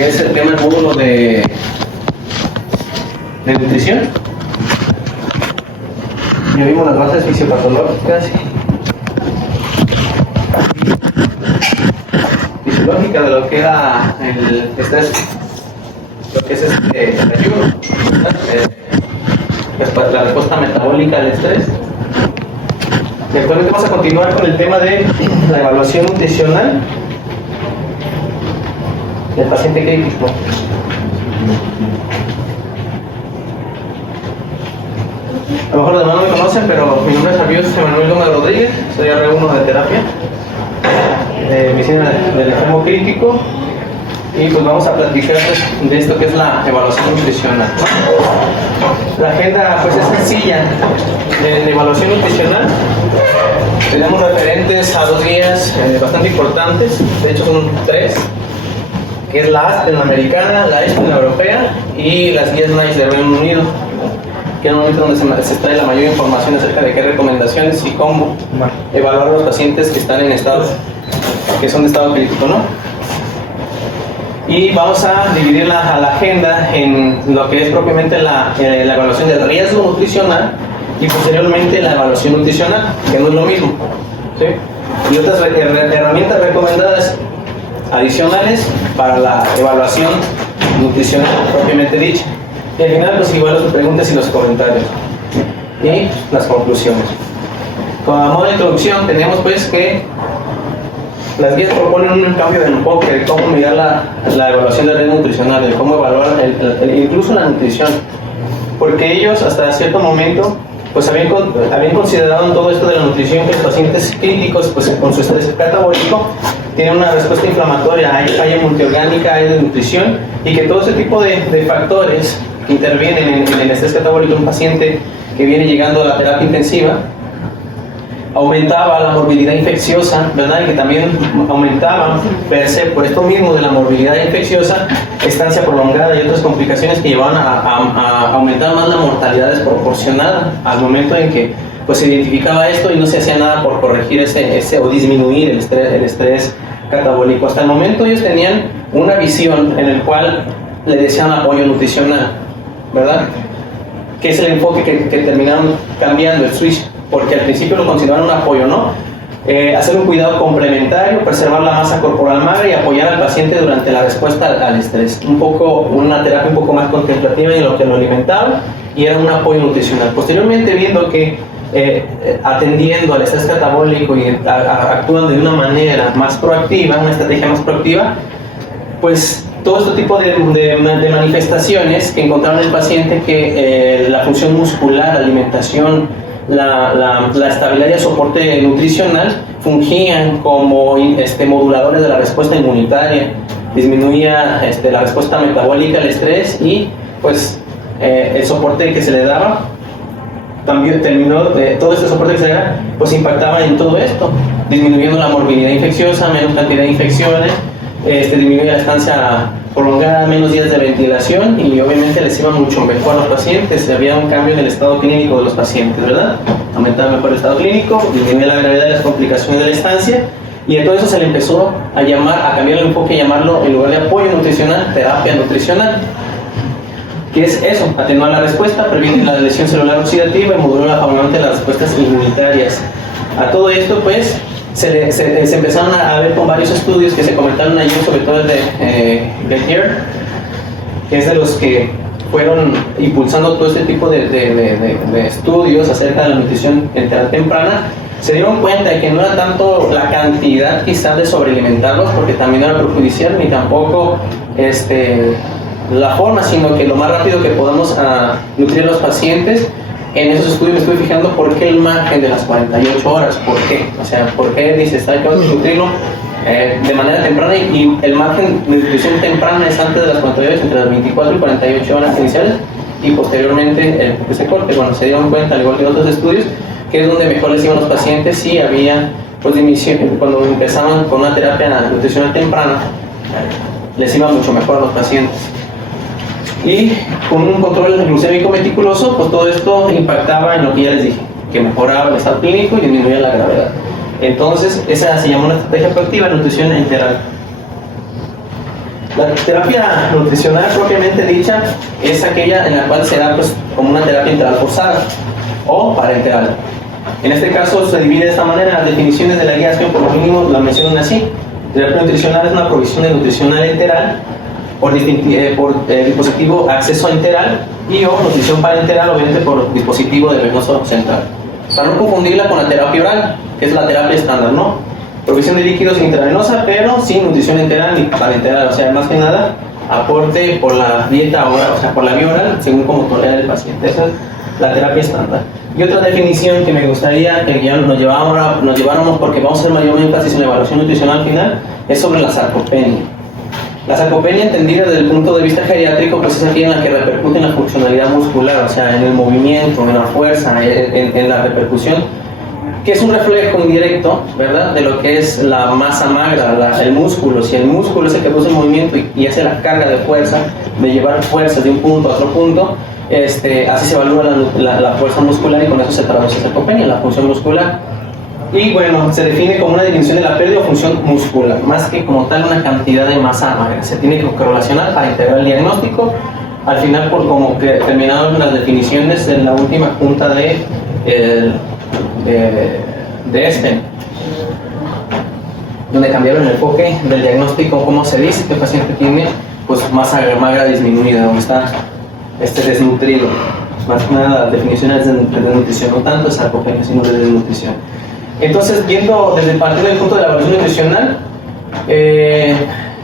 que es el tema del módulo de nutrición. Ya vimos las bases fisiopatológicas y fisiológicas de lo que era el estrés, lo que es el ayuno, la respuesta metabólica al estrés. Y actualmente vamos a continuar con el tema de la evaluación nutricional del paciente crítico. A lo mejor los demás no me conocen, pero mi nombre es Javier Emanuel Gómez Rodríguez, soy R1 de terapia de medicina del enfermo crítico, y pues vamos a platicar de esto que es la evaluación nutricional. La agenda pues es sencilla. En evaluación nutricional tenemos referentes a 2 guías bastante importantes, de hecho son 3, que es la ASPEN americana, la ESPEN europea y las guías NICE del Reino Unido, que es normalmente donde se extrae la mayor información acerca de qué recomendaciones y cómo evaluar a los pacientes que están en estado, que son de estado crítico, ¿no? Y vamos a dividir la agenda en lo que es propiamente la evaluación del riesgo nutricional y posteriormente la evaluación nutricional, que no es lo mismo, ¿sí? Y otras herramientas recomendadas adicionales para la evaluación nutricional propiamente dicha. Y al final, pues igual las preguntas y los comentarios y las conclusiones. Como modo de introducción, tenemos pues que las guías proponen un cambio de enfoque de cómo mirar la evaluación del riesgo nutricional, de cómo evaluar incluso la nutrición, porque ellos hasta cierto momento pues habían considerado en todo esto de la nutrición que los pacientes críticos pues con su estrés catabólico tienen una respuesta inflamatoria, hay falla multiorgánica, hay desnutrición, y que todo ese tipo de factores que intervienen en el estrés catabólico de un paciente que viene llegando a la terapia intensiva aumentaba la morbilidad infecciosa, ¿verdad? Y que también aumentaba, per se, por esto mismo de la morbilidad infecciosa, estancia prolongada y otras complicaciones que llevaban a aumentar más la mortalidad desproporcionada al momento en que pues, se identificaba esto y no se hacía nada por corregir ese o disminuir el estrés catabólico. Hasta el momento ellos tenían una visión en el cual le decían apoyo nutricional, ¿verdad? Que es el enfoque que terminaron cambiando, el switch, porque al principio lo consideraban un apoyo, ¿no? Hacer un cuidado complementario, preservar la masa corporal magra y apoyar al paciente durante la respuesta al estrés. Una terapia un poco más contemplativa en lo que lo alimentaba, y era un apoyo nutricional. Posteriormente, viendo que atendiendo al estrés catabólico y actúan de una manera más proactiva, una estrategia más proactiva, pues todo este tipo de manifestaciones que encontraron en el paciente, que la función muscular, la alimentación, la estabilidad y el soporte nutricional fungían como moduladores de la respuesta inmunitaria, disminuía la respuesta metabólica al estrés, y pues el soporte que se le daba también todo este soporte que se le daba pues impactaba en todo esto, disminuyendo la morbilidad infecciosa, menos cantidad de infecciones, disminuía la estancia prolongada, menos días de ventilación, y obviamente les iba mucho mejor a los pacientes. Había un cambio en el estado clínico de los pacientes, ¿verdad? Aumentaba mejor el estado clínico, disminuía la gravedad de las complicaciones de la estancia, y a todo eso se le empezó a cambiar el enfoque y llamarlo, en lugar de apoyo nutricional, terapia nutricional. ¿Qué es eso? Atenuar la respuesta, previene la lesión celular oxidativa y modula favorablemente las respuestas inmunitarias. A todo esto, pues, se empezaron a ver con varios estudios que se comentaron allí, sobre todo el de Gettier, que es de los que fueron impulsando todo este tipo de estudios acerca de la nutrición en edad temprana. Se dieron cuenta de que no era tanto la cantidad quizás de sobrealimentarlos, porque también no era perjudicial, ni tampoco la forma, sino que lo más rápido que podamos nutrir a los pacientes. En esos estudios me estoy fijando por qué el margen de las 48 horas, ¿por qué? O sea, ¿por qué dices, hay que nutrirlo de manera temprana? Y el margen de nutrición temprana es antes de las 48 horas, entre las 24 y 48 horas iniciales, y posteriormente ese corte. Bueno, se dieron cuenta, al igual que en otros estudios, que es donde mejor les iban los pacientes si había, pues, cuando empezaban con una terapia nutricional temprana, les iba mucho mejor a los pacientes. Y con un control glucémico meticuloso, pues todo esto impactaba en lo que ya les dije, que mejoraba el estado clínico y disminuía la gravedad. Entonces, esa se llama una estrategia proactiva de nutrición enteral. La terapia nutricional propiamente dicha es aquella en la cual se da pues, como una terapia enteral forzada o parenteral. En este caso se divide de esta manera. Las definiciones de la guía Aspen por lo mínimo la mencionan así. Terapia nutricional es una provisión de nutrición enteral por dispositivo acceso enteral y o nutrición parenteral obviamente por dispositivo de venoso central. Para no confundirla con la terapia oral, que es la terapia estándar, ¿no? Provisión de líquidos intravenosa, pero sin nutrición enteral ni parenteral, o sea, más que nada, aporte por la dieta oral, o sea, por la vía oral, según como tolera el paciente. Esa es la terapia estándar. Y otra definición que me gustaría que ya nos lleváramos, porque vamos a hacer mayor énfasis en la evaluación nutricional final, es sobre la sarcopenia. La sarcopenia, entendida desde el punto de vista geriátrico, pues es aquella en la que repercute en la funcionalidad muscular, o sea, en el movimiento, en la fuerza, en la repercusión, que es un reflejo indirecto, ¿verdad?, de lo que es la masa magra, el músculo. Si el músculo es el que produce el movimiento y hace la carga de fuerza, de llevar fuerzas de un punto a otro punto, así se evalúa la fuerza muscular y con eso se traduce la sarcopenia, la función muscular. Y bueno, se define como una disminución de la pérdida o función muscular, más que como tal una cantidad de masa magra. Se tiene que correlacionar para integrar el diagnóstico. Al final, por como que terminaron las definiciones en la última junta de Aspen, donde cambiaron el enfoque del diagnóstico, como se dice que el paciente tiene pues masa magra disminuida, donde está desnutrido. Más que nada las definiciones de desnutrición, no tanto de sarcopenia, sino de desnutrición. Entonces, viendo desde partir del punto de la evaluación nutricional,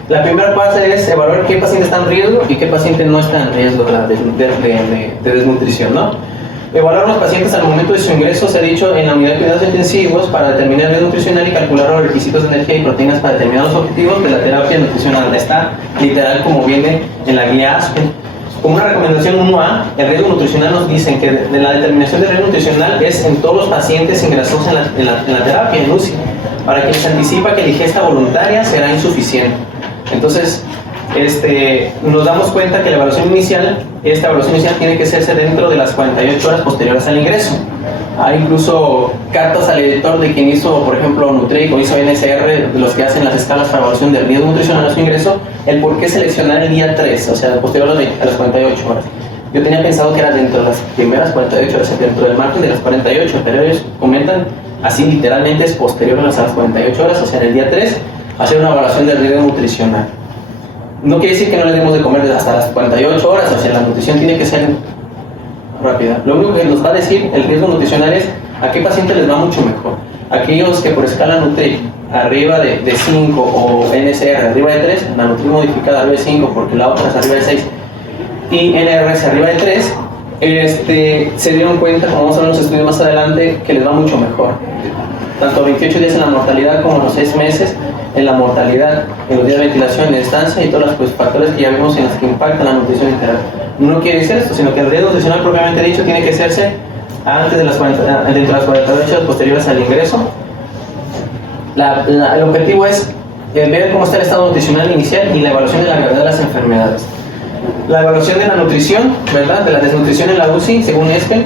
la primera fase es evaluar qué paciente está en riesgo y qué paciente no está en riesgo de desnutrición, ¿no? Evaluar los pacientes al momento de su ingreso, se ha dicho, en la unidad de cuidados intensivos para determinar el riesgo nutricional y calcular los requisitos de energía y proteínas para determinar los objetivos de la terapia nutricional. Está literal como viene en la guía Aspen. Como una recomendación 1A, el riesgo nutricional nos dicen que de la determinación del riesgo nutricional es en todos los pacientes ingresados en la terapia, en UCI, para quien se anticipa que la ingesta voluntaria será insuficiente. Entonces, nos damos cuenta que la evaluación inicial, esta evaluación inicial tiene que hacerse dentro de las 48 horas posteriores al ingreso. Hay incluso cartas al editor de quien hizo, por ejemplo, Nutric o hizo NSR, de los que hacen las escalas para evaluación del riesgo nutricional a su ingreso, el por qué seleccionar el día 3, o sea, posterior a las 48 horas. Yo tenía pensado que era dentro de las primeras 48 horas, dentro del margen de las 48, pero ellos comentan así literalmente es posterior a las 48 horas, o sea, en el día 3, hacer una evaluación del riesgo nutricional. No quiere decir que no le demos de comer hasta las 48 horas, o sea, la nutrición tiene que ser rápida. Lo único que nos va a decir el riesgo nutricional es a qué paciente les va mucho mejor. Aquellos que por escala Nutric arriba de 5 o NSR arriba de 3, la Nutric modificada arriba de 5 porque la otra es arriba de 6 y NRS arriba de 3, se dieron cuenta, como vamos a ver en los estudios más adelante, que les va mucho mejor. Tanto 28 días en la mortalidad como los 6 meses en la mortalidad, en los días de ventilación, de estancia y todos los factores que ya vimos en los que impactan la nutrición integral. No quiere decir esto, sino que el riesgo nutricional propiamente dicho tiene que hacerse antes de dentro de las 48 horas posteriores al ingreso. El objetivo es ver cómo está el estado nutricional inicial y la evaluación de la gravedad de las enfermedades. La evaluación de la nutrición, ¿verdad? De la desnutrición en la UCI, según Aspen.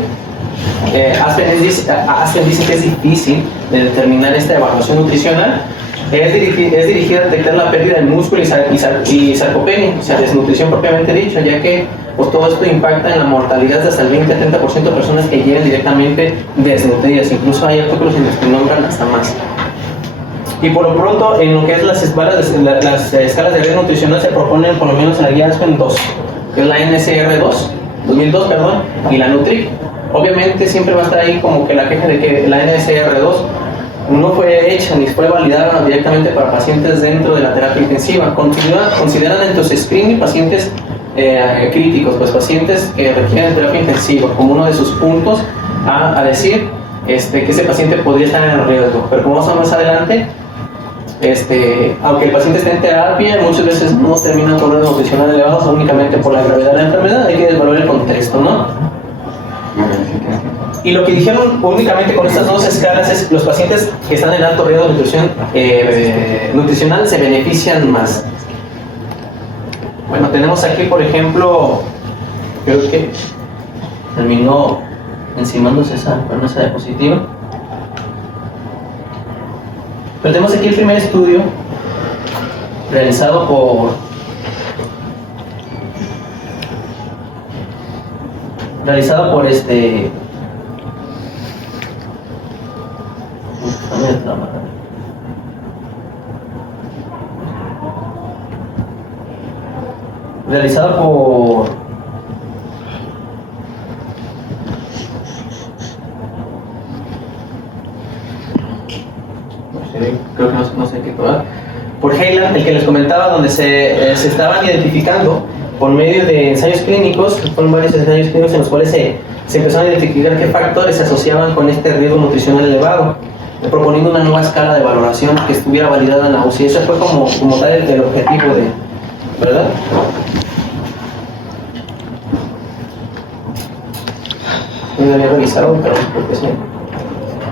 Aspen dice que es difícil de determinar esta evaluación nutricional. Es dirigida a detectar la pérdida de músculo y sarcopenia, o sea, desnutrición propiamente dicho, ya que pues, todo esto impacta en la mortalidad de hasta el 20-30% de personas que lleguen directamente desnutridas. Incluso hay artículos en los que nombran hasta más. Y por lo pronto, en lo que es las escalas de riesgo nutricional se proponen por lo menos en la guía Aspen 2, que es la NSR 2002, perdón, y la Nutric. Obviamente siempre va a estar ahí como que la queja de que la NSR 2 no fue hecha ni fue validada directamente para pacientes dentro de la terapia intensiva. Consideran dentro de screening pacientes críticos, pues pacientes que requieren terapia intensiva como uno de sus puntos a decir que ese paciente podría estar en riesgo. Pero como vamos a ver más adelante, aunque el paciente esté en terapia, muchas veces no termina con problemas nutricionales elevados únicamente por la gravedad de la enfermedad. Hay que evaluar el contexto, ¿no? Y lo que dijeron únicamente con estas dos escalas es que los pacientes que están en alto riesgo de nutricional se benefician más. Bueno, tenemos aquí, por ejemplo, creo que terminó encimándose esa diapositiva. Pero tenemos aquí el primer estudio realizado por realizado por realizado por creo que no sé qué probar, por Heiland, el que les comentaba, donde se estaban identificando por medio de ensayos clínicos. Fueron varios ensayos clínicos en los cuales se empezaron a identificar qué factores se asociaban con este riesgo nutricional elevado, proponiendo una nueva escala de valoración que estuviera validada en la UCI. Ese fue como tal el objetivo ¿verdad? No había revisado, pero porque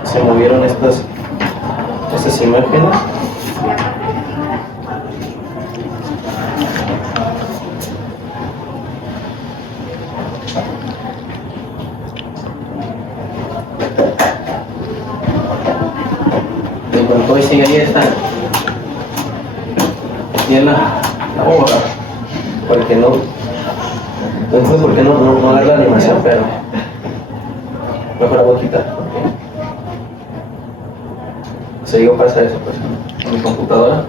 se movieron estas imágenes. De pronto hoy sí, ahí está. Y la voy a borrar, porque no entiendo por qué no agarra la animación, pero mejor la voy a quitar. Seguido pasa eso, pues, en mi computadora,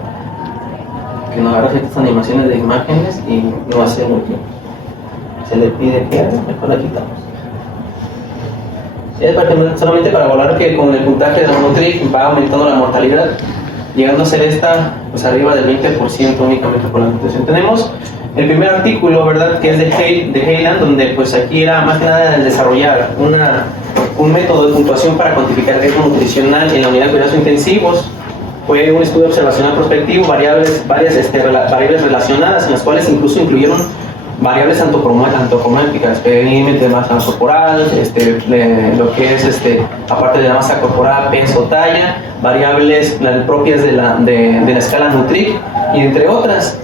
que no agarra ciertas animaciones de imágenes y no hace lo que se le pide que haga. Mejor la quitamos. Solamente para valorar que con el puntaje de la Nutri va aumentando la mortalidad, llegando a ser esta pues arriba del 20% únicamente por la nutrición. Tenemos el primer artículo, ¿verdad?, que es de Heiland, donde pues aquí era más que nada el desarrollar un método de puntuación para cuantificar el riesgo nutricional en la unidad de cuidados intensivos. Fue un estudio observacional prospectivo, varias variables relacionadas, en las cuales incluso incluyeron variables antropométricas, perímetro de masa corporal, lo que es aparte de la masa corporal, peso, talla, variables propias de la escala Nutric, y entre otras,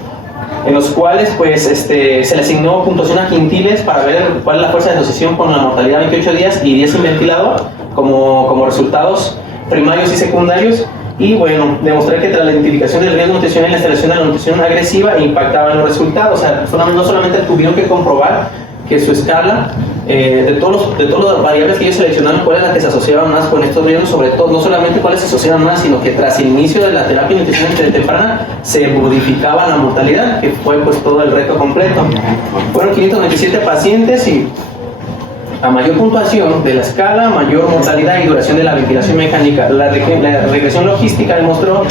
en los cuales pues se le asignó puntuación a quintiles para ver cuál es la fuerza de asociación con la mortalidad 28 días y 10 sin ventilador como resultados primarios y secundarios. Y bueno, demostrar que tras la identificación del riesgo nutricional y la instalación de la nutrición agresiva impactaban los resultados. O sea, no solamente tuvieron que comprobar que su escala, de todas las variables que ellos seleccionaron, cuál es la que se asociaban más con estos riesgos, sobre todo, no solamente cuáles se asociaban más, sino que tras el inicio de la terapia nutricional temprana se modificaba la mortalidad, que fue pues todo el reto completo. Fueron 527 pacientes y a mayor puntuación de la escala, mayor mortalidad y duración de la ventilación mecánica. La regresión logística demostró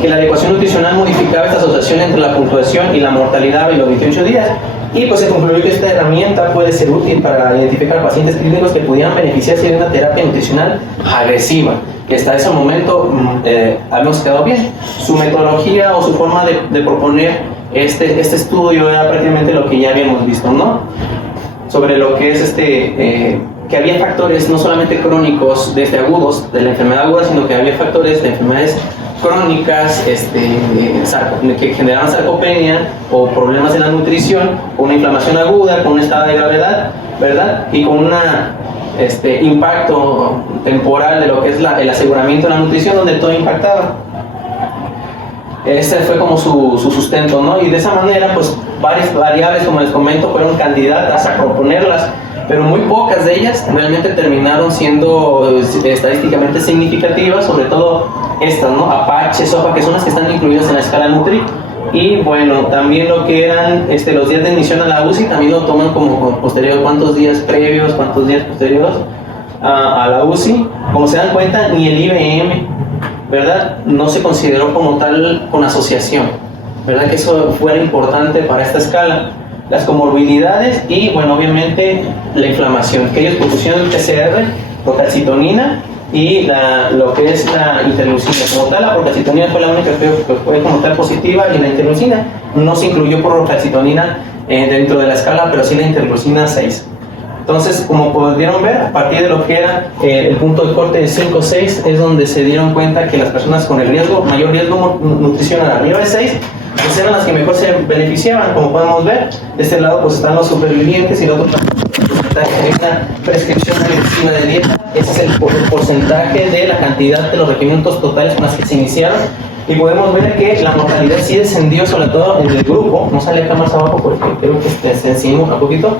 que la adecuación nutricional modificaba esta asociación entre la puntuación y la mortalidad en los 28 días. Y pues se concluyó que esta herramienta puede ser útil para identificar pacientes clínicos que pudieran beneficiarse de una terapia nutricional agresiva, que hasta ese momento habíamos quedado bien. Su metodología o su forma de proponer este estudio era prácticamente lo que ya habíamos visto, ¿no? Sobre lo que es que había factores no solamente crónicos agudos de la enfermedad aguda, sino que había factores de enfermedades crónicas que generaban sarcopenia o problemas en la nutrición, con una inflamación aguda, con un estado de gravedad, ¿verdad? Y con un impacto temporal de lo que es el aseguramiento de la nutrición, donde todo impactaba. Ese fue como su sustento, ¿no? Y de esa manera, pues, varias variables, como les comento, fueron candidatas a proponerlas, pero muy pocas de ellas realmente terminaron siendo estadísticamente significativas, sobre todo estas, ¿no? Apache, SOFA, que son las que están incluidas en la escala Nutri. Y bueno, también lo que eran los días de admisión a la UCI, también lo toman como posterior, cuántos días previos, cuántos días posteriores a la UCI. Como se dan cuenta, ni el IBM, ¿verdad?, no se consideró como tal con asociación, ¿verdad?, que eso fuera importante para esta escala. Las comorbilidades y, bueno, obviamente la inflamación, que ellos propusieron el PCR, procalcitonina y lo que es la interleucina. Como tal, la procalcitonina fue la única que fue como tal positiva, y la interleucina no se incluyó por procalcitonina dentro de la escala, pero sí la interleucina 6. Entonces, como pudieron ver, a partir de lo que era el punto de corte de 5-6, es donde se dieron cuenta que las personas con el mayor riesgo nutricional arriba de 6, pues eran las que mejor se beneficiaban. Como podemos ver, de este lado pues están los supervivientes y el otro porcentaje de una prescripción agresiva de dieta. Ese es el porcentaje de la cantidad de los requerimientos totales con las que se iniciaron y podemos ver que la mortalidad sí descendió, sobre todo en el grupo, no sale acá más abajo porque creo que se enseñó un poquito,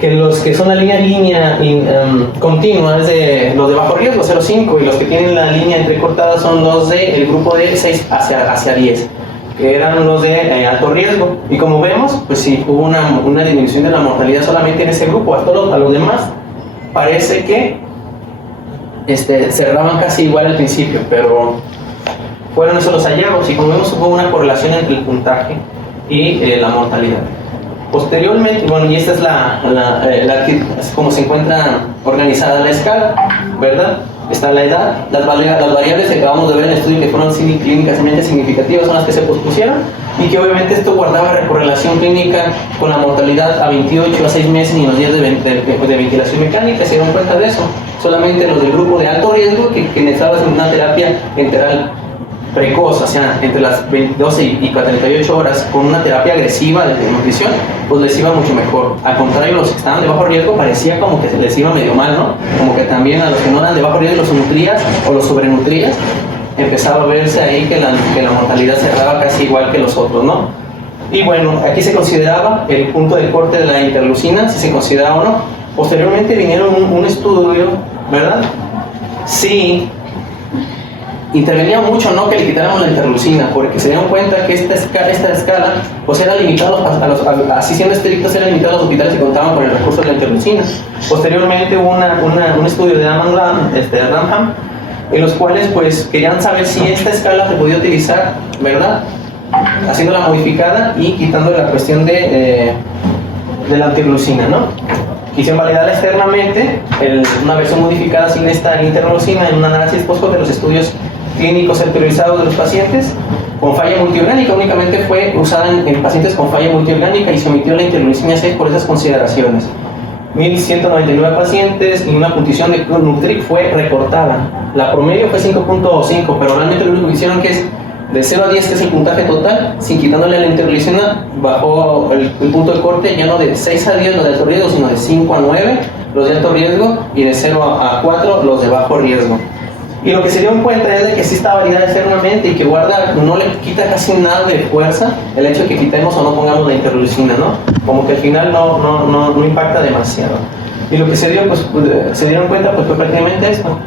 que los que son la línea continua es de los de bajo riesgo, 0,5, y los que tienen la línea entrecortada son los del grupo de 6 hacia 10, que eran los de alto riesgo. Y como vemos, pues sí, hubo una disminución de la mortalidad solamente en ese grupo. A los demás parece que cerraban casi igual al principio, pero fueron esos los hallazgos, y como vemos hubo una correlación entre el puntaje y la mortalidad. Posteriormente, bueno, y esta es como se encuentra organizada la escala, ¿verdad? Está la edad, las variables que acabamos de ver en el estudio que fueron clínicamente significativas son las que se pospusieron, y que obviamente esto guardaba correlación clínica con la mortalidad a 28 a 6 meses y los días de ventilación mecánica. Se dieron cuenta de eso. Solamente los del grupo de alto riesgo que necesitaban una terapia enteral precoz, o sea, entre las 12 y 48 horas, con una terapia agresiva de nutrición, pues les iba mucho mejor. Al contrario, los que estaban de bajo riesgo parecía como que les iba medio mal, ¿no? Como que también a los que no eran de bajo riesgo los nutrías o los sobrenutrías, empezaba a verse ahí que la mortalidad cerraba casi igual que los otros, ¿no? Y bueno, aquí se consideraba el punto de corte de la interleucina, si se consideraba o no. Posteriormente vinieron un estudio, ¿verdad? Sí, intervenía mucho, ¿no?, que le quitáramos la interleucina, porque se dieron cuenta que esta escala pues era limitada así siendo estrictos, era limitada a los hospitales que contaban con el recurso de la interleucina. Posteriormente hubo un estudio de Ramham, en los cuales pues querían saber si esta escala se podía utilizar, ¿verdad?, haciéndola modificada y quitando la cuestión de la interleucina, ¿no? Quisieron validarla externamente, una versión modificada sin esta interleucina, en un análisis post de los estudios clínicos autorizados de los pacientes con falla multiorgánica. Únicamente fue usada en pacientes con falla multiorgánica y se omitió la interleucina 6 por esas consideraciones. 1.199 pacientes y una puntuación de Nutric fue recortada. La promedio fue 5.5, pero realmente lo único que hicieron que es de 0 a 10, que es el puntaje total, sin quitándole la interleucina, bajó el punto de corte ya no de 6 a 10 los de alto riesgo, sino de 5 a 9 los de alto riesgo y de 0 a 4 los de bajo riesgo. Y lo que se dieron cuenta es de que sí está validada externamente y que no le quita casi nada de fuerza el hecho de que quitemos o no pongamos la interleucina, ¿no? Como que al final no impacta demasiado. Y lo que se dio, pues, se dieron cuenta, pues, fue prácticamente esto,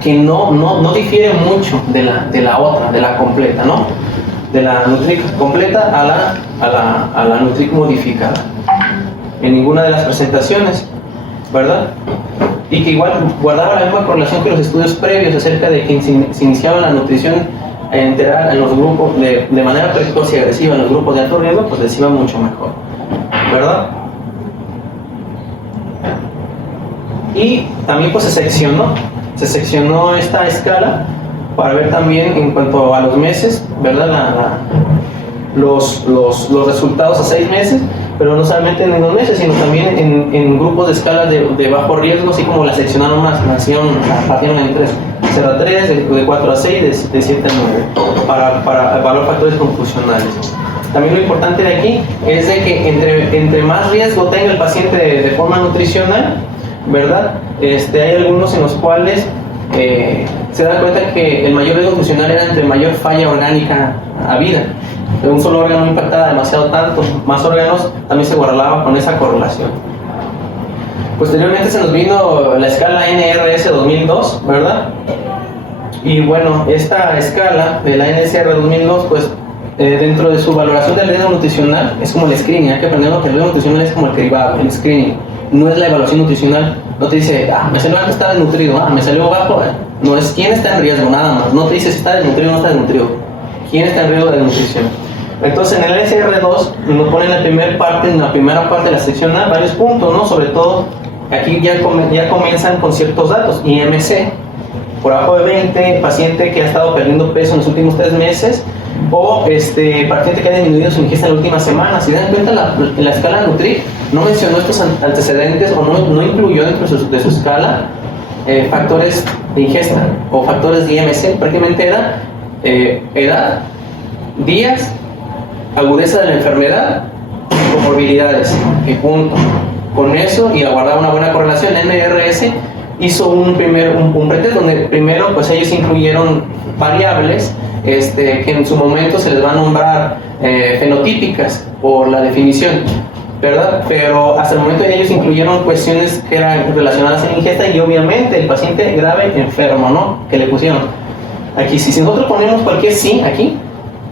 que no difiere mucho de la otra, de la completa, ¿no? De la Nutric completa a la Nutric modificada. En ninguna de las presentaciones, ¿verdad? Y que igual guardaba la misma correlación que los estudios previos acerca de que se iniciaba la nutrición enteral en los grupos de manera precoz y agresiva en los grupos de alto riesgo, pues les iba mucho mejor, ¿verdad? Y también pues se seccionó esta escala para ver también en cuanto a los meses, ¿verdad? Los resultados a 6 meses, pero no solamente en los meses, sino también en grupos de escala de bajo riesgo, así como la seccionaron más, partieron en 3, 0 a 3, de 4 a 6, de 7 a 9, para evaluar factores confusionales. También lo importante de aquí es de que entre más riesgo tenga el paciente de forma nutricional, ¿verdad? Hay algunos en los cuales se da cuenta que el mayor riesgo nutricional era entre mayor falla orgánica habida. Un solo órgano no impactaba demasiado tanto, más órganos también se guardaba con esa correlación. Posteriormente se nos vino la escala NRS 2002, ¿verdad? Y bueno, esta escala de la NSR 2002, pues dentro de su valoración del riesgo nutricional, es como el screening. Hay que aprender que el riesgo nutricional es como el cribado, el screening. No es la evaluación nutricional. No te dice, me salió alto, está desnutrido, me salió bajo. No es quién está en riesgo, nada más. No te dice si está desnutrido o no está desnutrido. ¿Quién está en riesgo de nutrición? Entonces, en el SR2 nos ponen en la primera parte de la sección A varios puntos, ¿no? Sobre todo, aquí ya comienzan con ciertos datos. IMC, por abajo de 20, paciente que ha estado perdiendo peso en los últimos 3 meses, o paciente que ha disminuido su ingesta en la última semana. Si dan cuenta, la escala Nutric no mencionó estos antecedentes o no incluyó dentro de su escala factores de ingesta o factores de IMC. Prácticamente era edad, días, agudeza de la enfermedad, comorbilidades, y punto. Con eso, y aguardar una buena correlación, NRS hizo un pretest donde primero pues ellos incluyeron variables que en su momento se les va a nombrar fenotípicas por la definición, ¿verdad? Pero hasta el momento ellos incluyeron cuestiones que eran relacionadas a la ingesta y obviamente el paciente grave enfermo, ¿no? Que le pusieron. Aquí, si nosotros ponemos cualquier sí aquí,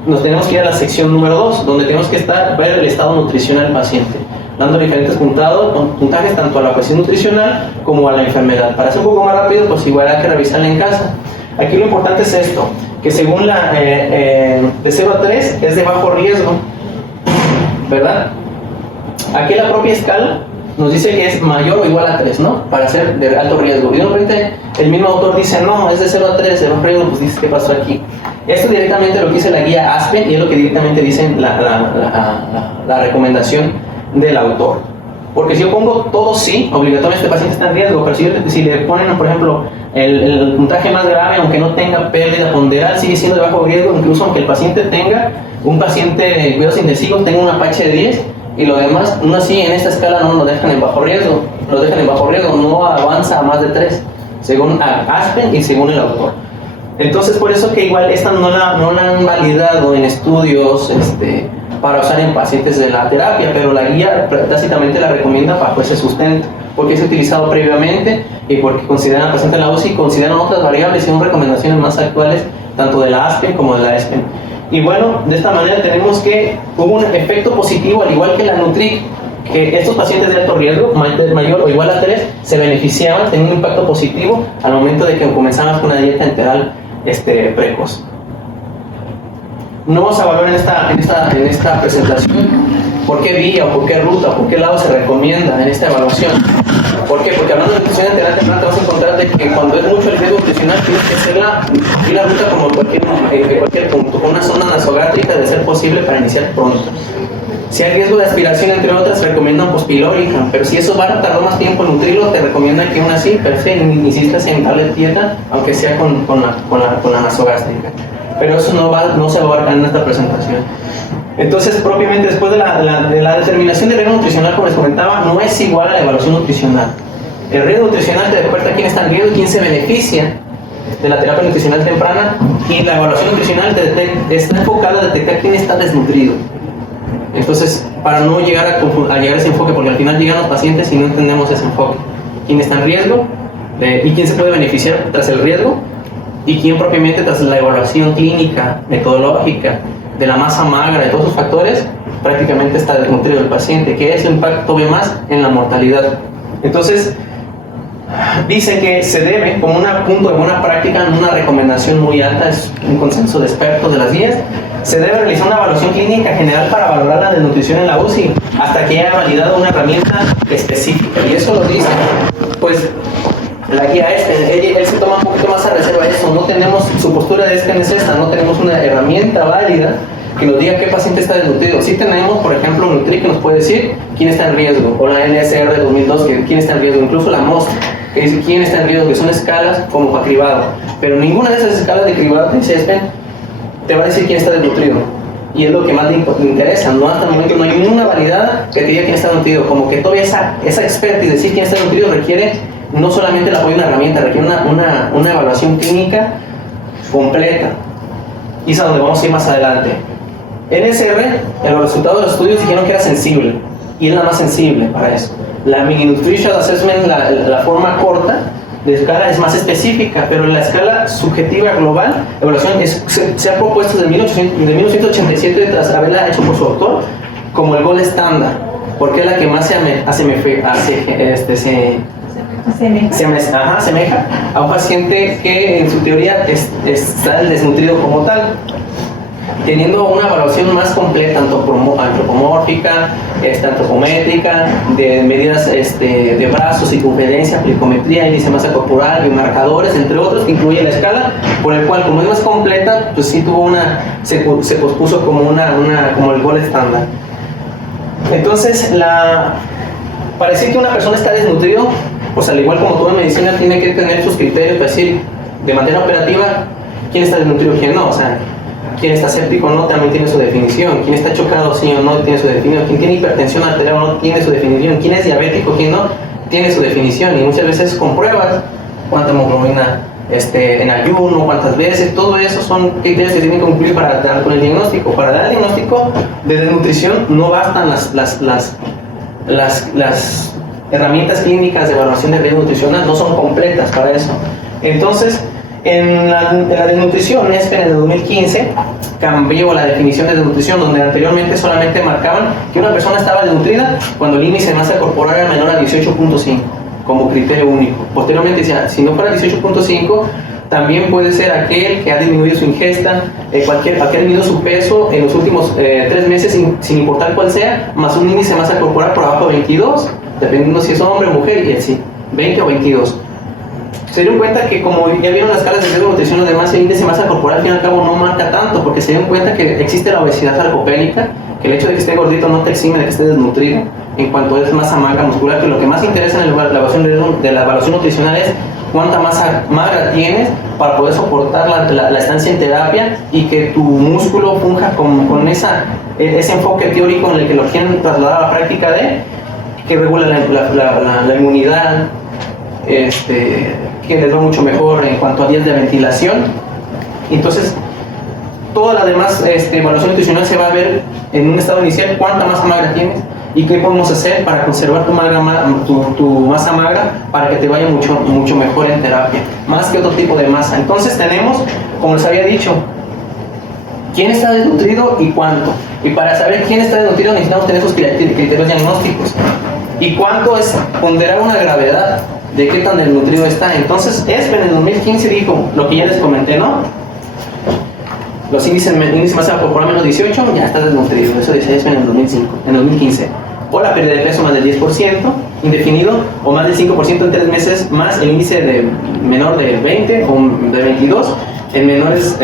nos tenemos que ir a la sección número 2, donde tenemos que ver el estado nutricional del paciente, dando diferentes puntajes tanto a la cuestión nutricional como a la enfermedad. Para ser un poco más rápido, pues igual hay que revisarla en casa. Aquí lo importante es esto, que según la de 0 a 3 es de bajo riesgo, ¿verdad? Aquí la propia escala nos dice que es mayor o igual a 3, ¿no? Para ser de alto riesgo. Y de repente el mismo autor dice, no, es de 0 a 3, de bajo riesgo, pues dice, ¿qué pasó aquí? Esto directamente lo que dice la guía Aspen y es lo que directamente dice la recomendación del autor. Porque si yo pongo todo sí, obligatoriamente este paciente está en riesgo, pero si le ponen, por ejemplo, el puntaje más grave, aunque no tenga pérdida ponderal, sigue siendo de bajo riesgo, incluso aunque el paciente tenga, un paciente de cuidados intensivos tenga un pH de 10 y lo demás, no así, en esta escala no lo dejan en bajo riesgo, no avanza a más de 3, según Aspen y según el autor. Entonces, por eso que igual esta no la han validado en estudios para usar en pacientes de la terapia, pero la guía tácitamente la recomienda bajo ese sustento, porque es utilizado previamente y porque consideran al paciente de la UCI, consideran otras variables y son recomendaciones más actuales, tanto de la Aspen como de la ESPEN. Y bueno, de esta manera tenemos que hubo un efecto positivo, al igual que la Nutric, que estos pacientes de alto riesgo, mayor o igual a 3, se beneficiaban, tenían un impacto positivo al momento de que comenzaban con una dieta enteral precoz. No vamos a evaluar en esta presentación por qué vía o por qué ruta o por qué lado se recomienda en esta evaluación. ¿Por qué? Porque hablando de nutrición enteral temprana te vas a encontrar de que cuando es mucho el riesgo nutricional tienes que hacer la ruta como cualquier punto, con una zona nasogástrica de ser posible para iniciar pronto. Si hay riesgo de aspiración, entre otras, recomiendan pospilórica, pero si eso va a tardar más tiempo en nutrirlo, te recomiendan que aún así, per se, insistas en darle dieta, aunque sea con la nasogástrica. Pero eso no se va a abarcar en esta presentación. Entonces, propiamente después de la determinación de riesgo nutricional, como les comentaba, no es igual a la evaluación nutricional. El riesgo nutricional te recuerda quién está en riesgo y quién se beneficia de la terapia nutricional temprana, y la evaluación nutricional está enfocada a detectar quién está desnutrido. Entonces, para no llegar a llegar a ese enfoque, porque al final llegan los pacientes y no entendemos ese enfoque. ¿Quién está en riesgo? ¿Y quién se puede beneficiar tras el riesgo? ¿Y quién propiamente tras la evaluación clínica, metodológica, de la masa magra, de todos esos factores, prácticamente está desnutrido el paciente, que es el impacto ve más en la mortalidad? Entonces, dice que se debe, como un punto de buena práctica, una recomendación muy alta, es un consenso de expertos de las guías, se debe realizar una evaluación clínica general para valorar la desnutrición en la UCI, hasta que haya validado una herramienta específica. Y eso lo dice, pues, la guía él se toma un poquito más a reserva eso. No tenemos, su postura de es esta, no tenemos una herramienta válida que nos diga qué paciente está desnutrido. Sí tenemos, por ejemplo, Nutric, que nos puede decir quién está en riesgo, o la NSR de 2002, que quién está en riesgo, incluso la MOST, que dice quién está en riesgo, que son escalas como para cribado. Pero ninguna de esas escalas de cribado de CESPEN te va a decir quién está desnutrido. Y es lo que más le interesa, ¿no? Hasta el momento no hay ninguna validada que te diga quién está desnutrido. Como que todavía esa expertise, decir quién está desnutrido, requiere no solamente el apoyo de una herramienta, requiere una evaluación clínica completa. Y es a donde vamos a ir más adelante. NSR, en los resultados de los estudios dijeron que era sensible, y es la más sensible para eso. La Mini Nutritional Assessment, la forma corta de escala, es más específica, pero la escala subjetiva global, evaluación, se ha propuesto desde 1987, tras haberla hecho por su autor, como el gold estándar, porque es la que más se asemeja a un paciente que en su teoría está desnutrido como tal, teniendo una evaluación más completa, antropomórfica, antropométrica, de medidas de brazos, circunferencia, plicometría, índice de masa corporal, biomarcadores, entre otros, que incluye la escala, por el cual, como es más completa, pues sí tuvo se pospuso como como el gold estándar. Entonces, para decir que una persona está desnutrido, pues al igual como toda medicina, tiene que tener sus criterios para decir de manera operativa quién está desnutrido y quién no. O sea, quién está séptico o no también tiene su definición, quién está chocado sí o no tiene su definición, quién tiene hipertensión arterial o no tiene su definición, quién es diabético, quién no tiene su definición y muchas veces con pruebas, cuánta hemoglobina en ayuno, cuántas veces, todo eso son criterios que tienen que cumplir para dar con el diagnóstico. Para dar el diagnóstico de desnutrición no bastan las herramientas clínicas de evaluación de riesgo nutricional, no son completas para eso. Entonces, en la desnutrición, ESPEN en el 2015 cambió la definición de desnutrición, donde anteriormente solamente marcaban que una persona estaba desnutrida cuando el índice de masa corporal era menor a 18.5 como criterio único. Posteriormente decía, si no fuera 18.5, también puede ser aquel que ha disminuido su ingesta, que ha disminuido su peso en los últimos 3 meses, sin importar cuál sea, más un índice de masa corporal por abajo de 22, dependiendo si es hombre o mujer, y así, 20 o 22. Se dieron cuenta que, como ya vieron las escalas de riesgo de nutrición, además el índice de masa corporal al fin y al cabo no marca tanto, porque se dieron cuenta que existe la obesidad sarcopénica, que el hecho de que esté gordito no te exime de que esté desnutrido en cuanto es masa magra muscular, que lo que más interesa en la evaluación nutricional es cuánta masa magra tienes para poder soportar la estancia en terapia y que tu músculo funja con ese enfoque teórico en el que lo quieren trasladar a la práctica que regula la inmunidad, que les va mucho mejor en cuanto a días de ventilación. Entonces, toda la demás evaluación nutricional se va a ver en un estado inicial cuánta masa magra tienes y qué podemos hacer para conservar tu masa magra para que te vaya mucho mejor en terapia, más que otro tipo de masa. Entonces tenemos, como les había dicho, quién está desnutrido y cuánto. Y para saber quién está desnutrido necesitamos tener esos criterios diagnósticos. Y cuánto es ponderar una gravedad de qué tan desnutrido está. Entonces, ESPEN en el 2015 dijo lo que ya les comenté, ¿no? Los índices de masa corporal menos 18 ya está desnutrido. Eso dice ESPEN en el 2015. O la pérdida de peso más del 10%, indefinido, o más del 5% en 3 meses, más el índice de menor de 20 o de 22 en menores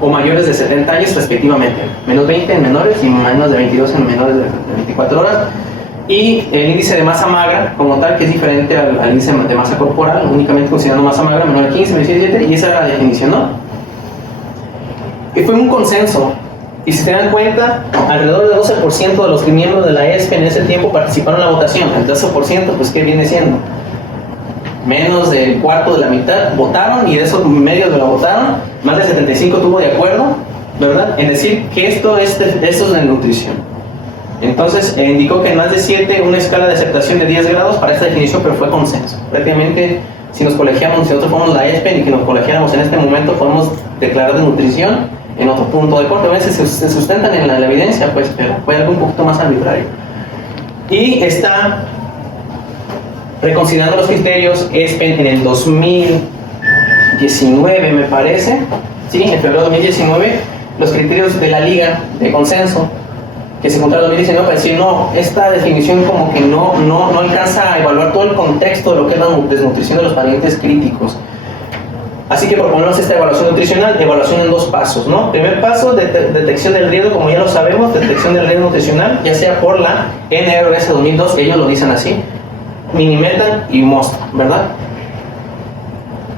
o mayores de 70 años respectivamente. Menos 20 en menores y menos de 22 en menores de 24 horas. Y el índice de masa magra como tal, que es diferente al índice de masa corporal, únicamente considerando masa magra menor de 15, 17, y esa era la definición, ¿no? Y fue un consenso, y si se dan cuenta, alrededor del 12% de los miembros de la ESPEN en ese tiempo participaron en la votación. El 12%, pues ¿qué viene siendo? Menos del cuarto de la mitad votaron, y de esos medios que la votaron, más de 75 tuvo de acuerdo, ¿verdad?, en decir que esto es de nutrición. Entonces, indicó que en más de 7, una escala de aceptación de 10 grados para esta definición, pero fue consenso. Prácticamente, si nos colegiamos, si nosotros fuéramos la ESPEN y que nos colegiáramos en este momento, podemos declarar de nutrición en otro punto de corte. A veces se sustentan en la evidencia, pues, pero fue algo un poquito más arbitrario. Y está reconsiderando los criterios ESPEN en el 2019, me parece, sí, en febrero de 2019, los criterios de la Liga de Consenso, que se encontró en 2019 para decir, no, esta definición como que no alcanza a evaluar todo el contexto de lo que es la desnutrición de los pacientes críticos. Así que proponemos esta evaluación nutricional, evaluación en 2 pasos, ¿no? Primer paso, detección del riesgo, como ya lo sabemos, detección del riesgo nutricional, ya sea por la NRS 2002, ellos lo dicen así, Minimetal y MOST, ¿verdad?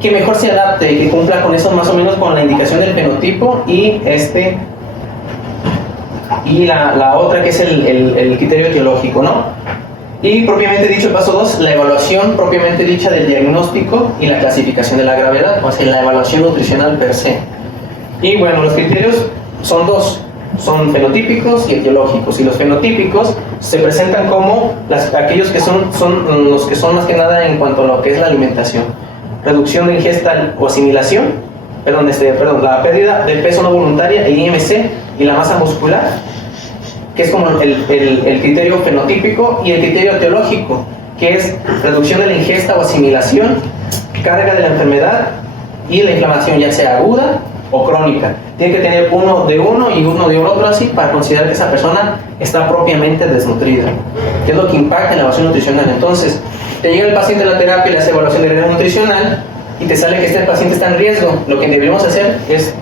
Que mejor se adapte y que cumpla con eso, más o menos con la indicación del fenotipo y la otra, que es el criterio etiológico, ¿no? Y propiamente dicho, el paso 2, la evaluación propiamente dicha del diagnóstico y la clasificación de la gravedad, o sea, la evaluación nutricional per se. Y bueno, los criterios son 2, son fenotípicos y etiológicos. Y los fenotípicos se presentan como aquellos que son los que son más que nada en cuanto a lo que es la alimentación. Reducción de ingesta o asimilación, la pérdida de peso no voluntaria, el IMC, y la masa muscular, que es como el criterio fenotípico, y el criterio etiológico, que es reducción de la ingesta o asimilación, carga de la enfermedad y la inflamación, ya sea aguda o crónica. Tiene que tener uno de uno y uno de otro, así, para considerar que esa persona está propiamente desnutrida, que es lo que impacta en la evaluación nutricional. Entonces, te llega el paciente a la terapia y le hace evaluación de riesgo nutricional y te sale que este paciente está en riesgo. Lo que deberíamos hacer es,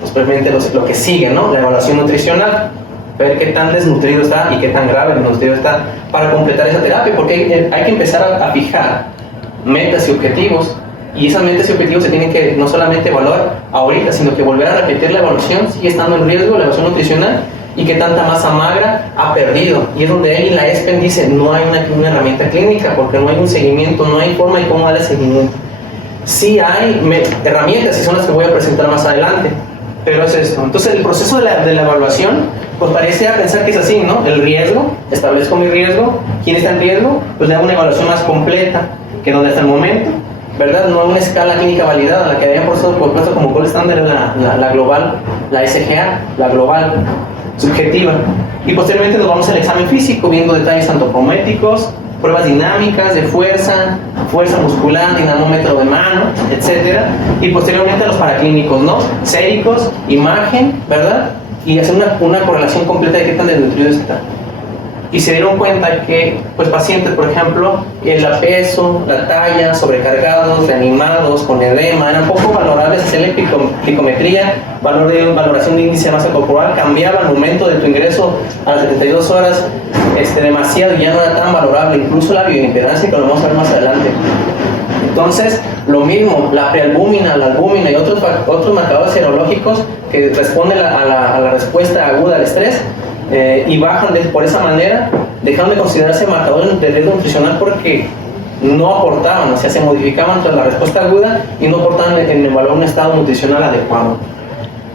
pues, previamente lo que sigue, ¿no? La evaluación nutricional, ver qué tan desnutrido está y qué tan grave desnutrido está para completar esa terapia, porque hay que empezar a fijar metas y objetivos, y esas metas y objetivos se tienen que no solamente evaluar ahorita, sino que volver a repetir la evaluación, sigue estando en riesgo la evaluación nutricional, y qué tanta masa magra ha perdido. Y es donde ahí la ESPEN dice, no hay una herramienta clínica, porque no hay un seguimiento, no hay forma de cómo darle seguimiento. Sí hay herramientas, y son las que voy a presentar más adelante, pero es esto. Entonces el proceso de la evaluación, pues parece pensar que es así, ¿no? El riesgo, establezco mi riesgo, ¿quién está en riesgo? Pues le hago una evaluación más completa que donde hasta el momento, ¿verdad? No una escala clínica validada, la que habían puesto como gold estándar la global, la SGA, la global, subjetiva. Y posteriormente nos vamos al examen físico, viendo detalles antropométricos, pruebas dinámicas de fuerza muscular, dinamómetro de mano, etc. Y posteriormente a los paraclínicos, ¿no? Séricos, imagen, ¿verdad? Y hacer una correlación completa de qué tan desnutrido está. Y se dieron cuenta que, pues, pacientes, por ejemplo, el peso, la talla, sobrecargados, reanimados, con edema, eran poco valorables, hacer la plicometría, valoración de índice de masa corporal, cambiaba el momento de tu ingreso a las 72 horas demasiado y ya no era tan valorable, incluso la bioimpedancia, que lo vamos a ver más adelante. Entonces, lo mismo, la prealbúmina, la albúmina y otros marcadores serológicos que responden a la respuesta aguda al estrés, y bajan por esa manera, dejando de considerarse marcadores de riesgo nutricional porque no aportaban, o sea, se modificaban tras la respuesta aguda y no aportaban en evaluar un estado nutricional adecuado.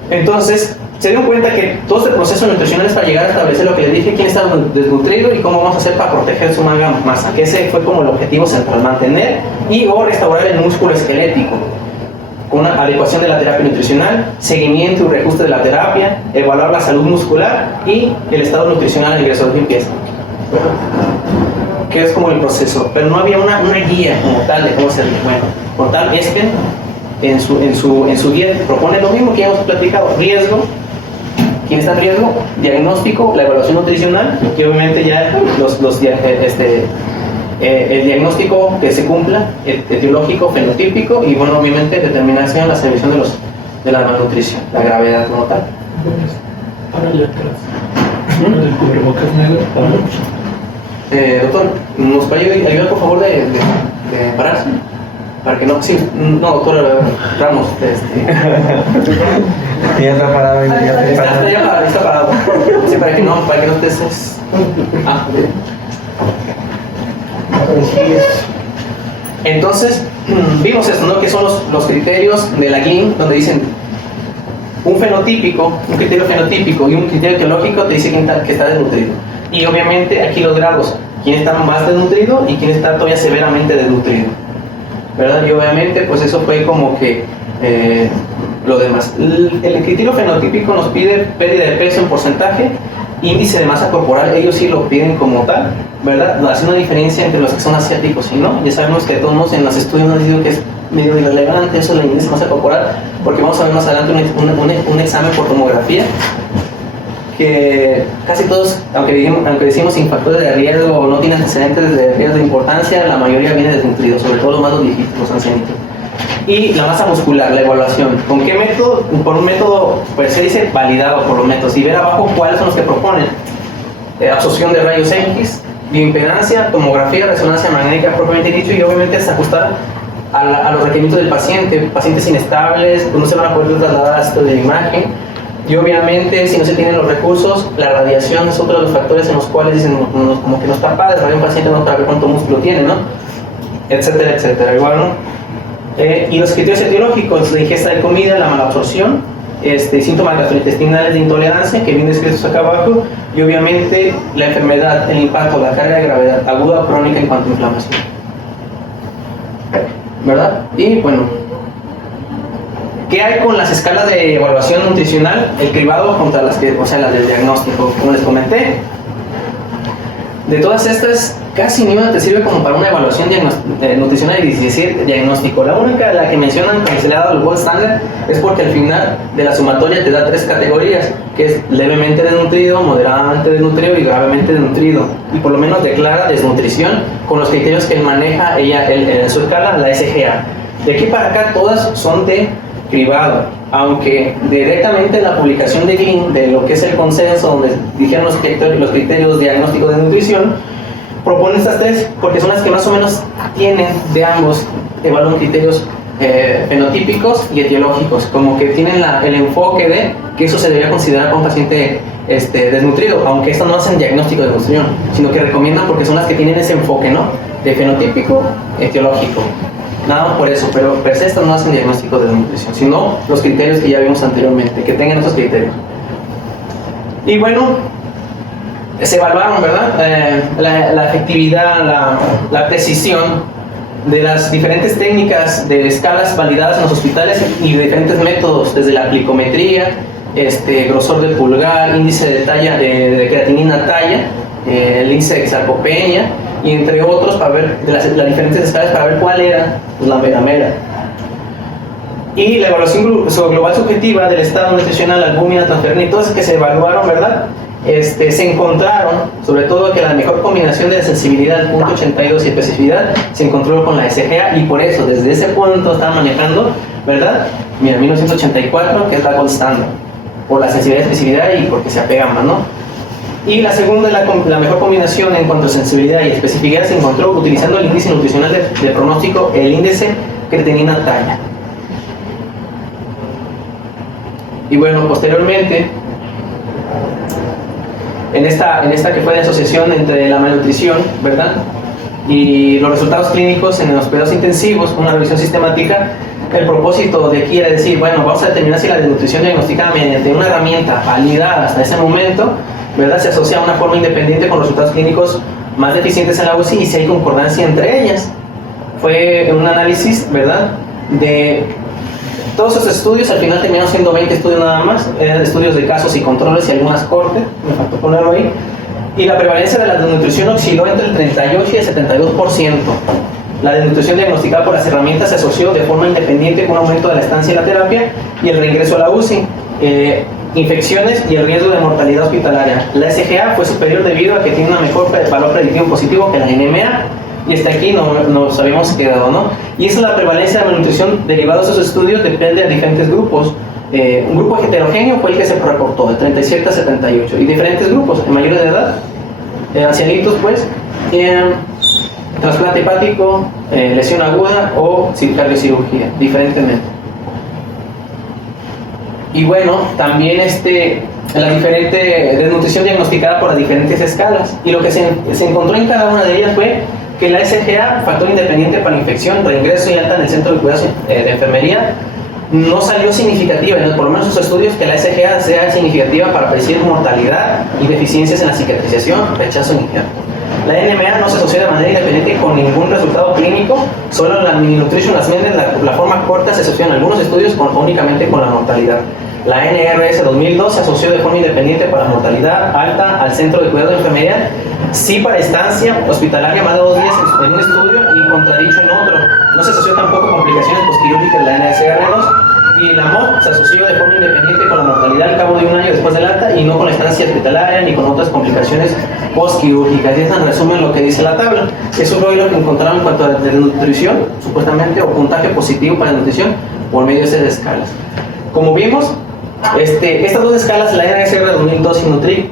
Entonces, se dieron cuenta que todo este proceso nutricional es para llegar a establecer lo que les dije, quién está desnutrido y cómo vamos a hacer para proteger su masa, que ese fue como el objetivo central, mantener o restaurar el músculo esquelético, con una adecuación de la terapia nutricional, seguimiento y reajuste de la terapia, evaluar la salud muscular y el estado nutricional al ingreso de limpieza, que es como el proceso, pero no había una guía como tal de cómo hacerlo. Bueno, por tal, ESPEN en su guía propone lo mismo que ya hemos platicado: riesgo, quién está en riesgo, diagnóstico, la evaluación nutricional, y obviamente ya el diagnóstico que se cumpla, etiológico, fenotípico, y bueno, obviamente determinación, la selección de la malnutrición, la gravedad como tal. Para allá atrás. El cubrebocas negro. Doctor, ¿nos puede ayudar por favor de pararse? Para que no, sí, no, doctor Ramos, Ya está parado. Está parado. Sí, para que no estés. Entonces, vimos esto, ¿no? Que son los criterios de la GLIM, donde dicen un criterio fenotípico y un criterio etiológico te dice que está desnutrido. Y obviamente aquí los grados, quién está más desnutrido y quién está todavía severamente desnutrido, ¿verdad? Y obviamente pues eso fue como que lo demás. El criterio fenotípico nos pide pérdida de peso en porcentaje, índice de masa corporal, ellos sí lo piden como tal, ¿verdad? Hace una diferencia entre los que son asiáticos y no. Ya sabemos que todos en los estudios nos dicen que es medio irrelevante eso del índice de masa corporal, porque vamos a ver más adelante un examen por tomografía, que casi todos, aunque decimos sin factores de riesgo o no tienen antecedentes de riesgo de importancia, la mayoría viene desnutrido, sobre todo los más viejitos, los ancianitos. Y la masa muscular, la evaluación. ¿Con qué método? Por un método, pues se dice validado por los métodos. Y ver abajo cuáles son los que proponen. Absorción de rayos X, bioimpedancia, tomografía, resonancia magnética propiamente dicho, y obviamente es ajustar a los requerimientos del paciente. Pacientes inestables, pues no se van a poder trasladar a esto de imagen. Y obviamente, si no se tienen los recursos, la radiación es otro de los factores en los cuales dicen como que no está padre, un paciente no sabe cuánto músculo tiene, ¿no? Etcétera, etcétera. Igual, ¿no? Y los criterios etiológicos, la ingesta de comida, la malabsorción, síntomas gastrointestinales de intolerancia, que vienen descritos acá abajo, y obviamente la enfermedad, el impacto, la carga de gravedad aguda o crónica en cuanto a inflamación, ¿verdad? Y bueno, ¿qué hay con las escalas de evaluación nutricional? El cribado contra las del diagnóstico, como les comenté. De todas estas, casi ninguna te sirve como para una evaluación nutricional y decir diagnóstico. La única, la que mencionan que se le ha dado el gold standard, es porque al final de la sumatoria te da 3 categorías, que es levemente desnutrido, moderadamente desnutrido y gravemente desnutrido. Y por lo menos declara desnutrición con los criterios que maneja en su escala, la SGA. De aquí para acá todas son de cribado, aunque directamente en la publicación de GLIM, de lo que es el consenso, donde dijeron los criterios diagnósticos de nutrición, proponen estas 3 porque son las que más o menos tienen de ambos, evalúan criterios fenotípicos y etiológicos, como que tienen el enfoque de que eso se debería considerar para un paciente desnutrido, aunque estas no hacen diagnóstico de nutrición, sino que recomiendan porque son las que tienen ese enfoque, ¿no? De fenotípico, etiológico. Nada más por eso, pero per se estas no hacen diagnóstico de nutrición, sino los criterios que ya vimos anteriormente, que tengan esos criterios. Y bueno, se evaluaron, ¿verdad? La efectividad, la precisión de las diferentes técnicas de escalas validadas en los hospitales y de diferentes métodos, desde la glicometría, grosor del pulgar, índice de talla de creatinina talla, el índice de sarcopenia, y entre otros para ver de las diferentes escalas para ver cuál era pues, la mera. Y la evaluación global subjetiva del estado nutricional, albúmina, transferrina y todas que se evaluaron, ¿verdad? Se encontraron, sobre todo que la mejor combinación de sensibilidad al punto 82 y especificidad se encontró con la SGA, y por eso desde ese punto están manejando, ¿verdad? Mira, 1984, que es la gold standard, por la sensibilidad y especificidad y porque se apegan más, ¿no? Y la segunda, la mejor combinación en cuanto a sensibilidad y especificidad se encontró utilizando el índice nutricional de pronóstico, el índice creatinina talla. Y bueno, posteriormente, en esta que fue de asociación entre la malnutrición, ¿verdad?, y los resultados clínicos en los cuidados intensivos, una revisión sistemática, el propósito de aquí era decir, bueno, vamos a determinar si la desnutrición diagnosticada mediante una herramienta validada hasta ese momento, ¿verdad?, se asocia a una forma independiente con resultados clínicos más deficientes en la UCI y si hay concordancia entre ellas. Fue un análisis, ¿verdad?, de todos esos estudios, al final terminaron siendo 20 estudios nada más, eran estudios de casos y controles y algunas cortes, me faltó ponerlo ahí, y la prevalencia de la desnutrición osciló entre el 38 y el 72%. La desnutrición diagnosticada por las herramientas se asoció de forma independiente con un aumento de la estancia en la terapia y el reingreso a la UCI, infecciones y el riesgo de mortalidad hospitalaria. La SGA fue superior debido a que tiene un mejor valor predictivo positivo que la NMA, y hasta aquí nos habíamos quedado, ¿no? Y esa es la prevalencia de malnutrición derivada de esos estudios, depende de diferentes grupos. Un grupo heterogéneo fue el que se reportó, de 37 a 78, y diferentes grupos, en mayores de edad, ancianitos pues, trasplante hepático, lesión aguda o cardiocirugía, diferentemente. Y bueno, también la diferente desnutrición diagnosticada por las diferentes escalas, y lo que se encontró en cada una de ellas fue que la SGA, factor independiente para infección, reingreso y alta en el centro de cuidados de enfermería, no salió significativa, por lo menos sus estudios, que la SGA sea significativa para predecir mortalidad y deficiencias en la cicatrización, rechazo en injerto. La NMA no se asoció de manera independiente con ningún resultado clínico, solo la mini-nutrition assessment, la forma corta, se asoció en algunos estudios únicamente con la mortalidad. La NRS 2002 se asoció de forma independiente para mortalidad alta al centro de cuidado de enfermería, sí para estancia hospitalaria más de 2 días en un estudio y contradicho en otro. No se asoció tampoco a complicaciones postquirúrgicas en la NSR2, y la MOD se asoció de forma independiente con la mortalidad al cabo de 1 año después del alta y no con la estancia hospitalaria ni con otras complicaciones postquirúrgicas. Y eso en resumen lo que dice la tabla. Eso fue lo que encontraron en cuanto a desnutrición, supuestamente, o puntaje positivo para nutrición por medio de esas escalas. Como vimos, estas dos escalas, la NSR 2002 y Nutri,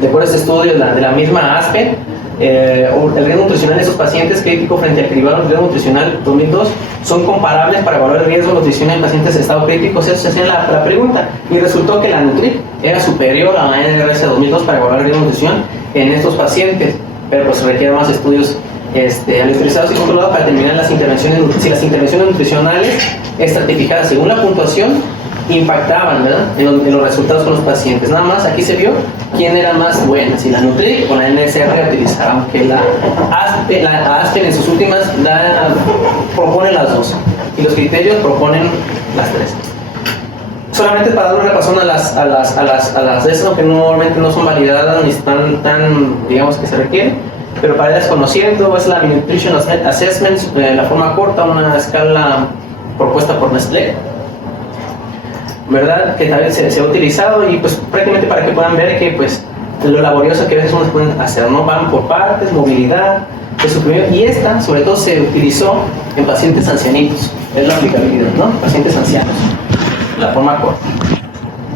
de acuerdo a este estudio de la misma ASPEN, el riesgo nutricional de esos pacientes crítico frente al cribado del riesgo nutricional 2002 son comparables para evaluar el riesgo de nutrición en pacientes en estado crítico. Eso se hacía la pregunta, y resultó que la Nutri era superior a la NRS 2002 para evaluar el riesgo de nutrición en estos pacientes, pero pues requieren más estudios aleatorizados y controlados para determinar si las intervenciones nutricionales estratificadas según la puntuación impactaban, ¿verdad?, en los resultados con los pacientes. Nada más aquí se vio quién era más buena, si la Nutri o la NSR utilizada, aunque la ASPEN en sus últimas propone las dos y los criterios proponen las tres. Solamente para dar una repasón a las de esas que normalmente no son validadas ni están tan, digamos, que se requieren, pero para irlas conociendo, es la Nutrition Assessment, la forma corta, una escala propuesta por Nestlé, ¿verdad?, que también se ha utilizado, y pues prácticamente para que puedan ver que pues lo laborioso que a veces uno pueden hacer, ¿no? Van por partes, movilidad, y esta sobre todo se utilizó en pacientes ancianitos, es la aplicabilidad, ¿no? Pacientes ancianos, la forma corta,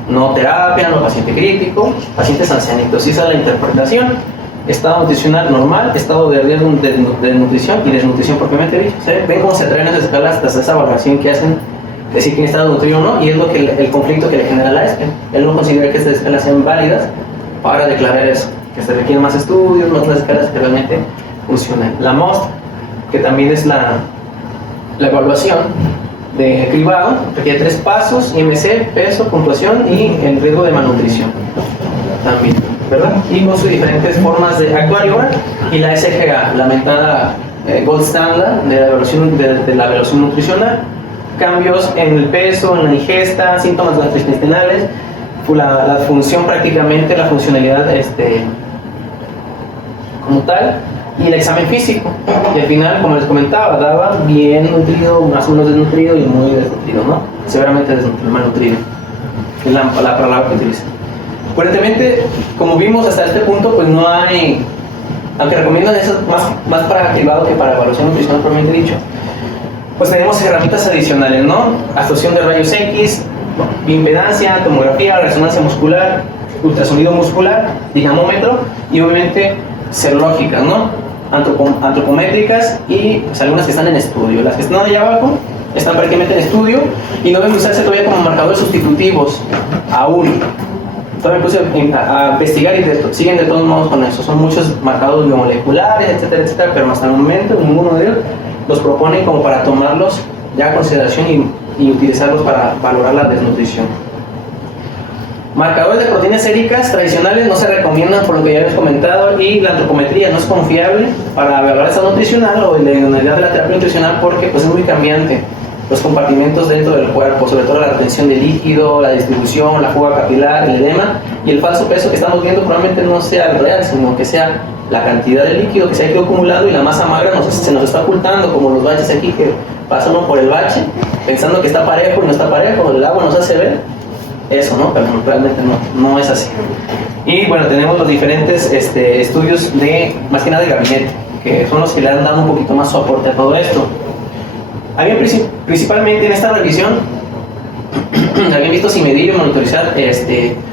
no terapia, no paciente crítico, pacientes ancianitos, y esa es la interpretación. Estado nutricional normal, estado de riesgo de nutrición y desnutrición propiamente dicho. ¿Sí? Ven cómo se traen esas escalas hasta esa valoración que hacen decir quién está nutrido o no, y es lo que el conflicto que le genera la ESPE. Él no considera que estas escalas sean válidas para declarar eso, que se requieren más estudios, más las escalas que realmente funcionan. La MOST, que también es la evaluación de cribado, requiere 3 pasos: IMC, peso, puntuación y el riesgo de malnutrición también, ¿verdad? Y con sus diferentes formas de actuar. Y la SGA, la mentada Gold Standard de la evaluación nutricional, cambios en el peso, en la ingesta, síntomas gastrointestinales, la función prácticamente, la funcionalidad como tal, y el examen físico. Y al final, como les comentaba, daba bien nutrido, más o menos desnutrido y muy desnutrido, ¿no? Severamente desnutrido, malnutrido. Es la palabra que utiliza. Coherentemente, como vimos hasta este punto, pues no hay, aunque recomiendan eso más para cribado que para evaluación nutricional propiamente dicho, pues tenemos herramientas adicionales, ¿no? Absorción de rayos X, bioimpedancia, tomografía, resonancia muscular, ultrasonido muscular, dinamómetro y obviamente serológicas, ¿no? Antropométricas y pues, algunas que están en estudio. Las que están allá abajo están prácticamente en estudio y no deben usarse todavía como marcadores sustitutivos aún. Todavía puse a investigar y siguen de todos modos con eso. Son muchos marcadores biomoleculares, etcétera, etcétera, pero hasta el momento ninguno de ellos los proponen como para tomarlos ya a consideración y utilizarlos para valorar la desnutrición. Marcadores de proteínas séricas tradicionales no se recomiendan por lo que ya habéis comentado, y la antropometría no es confiable para evaluar estado nutricional o la idoneidad de la terapia nutricional porque pues, es muy cambiante. Los compartimentos dentro del cuerpo, sobre todo la retención de líquido, la distribución, la fuga capilar, el edema y el falso peso que estamos viendo probablemente no sea el real, sino que sea la cantidad de líquido que se ha ido acumulando y la masa magra se nos está ocultando, como los baches aquí que pasan por el bache pensando que está parejo y no está parejo, el agua nos hace ver eso, ¿no? Pero realmente no es así. Y bueno, tenemos los diferentes estudios de, más que nada de gabinete, que son los que le han dado un poquito más soporte a todo esto. Habían principalmente en esta revisión habían visto si medir y monitorizar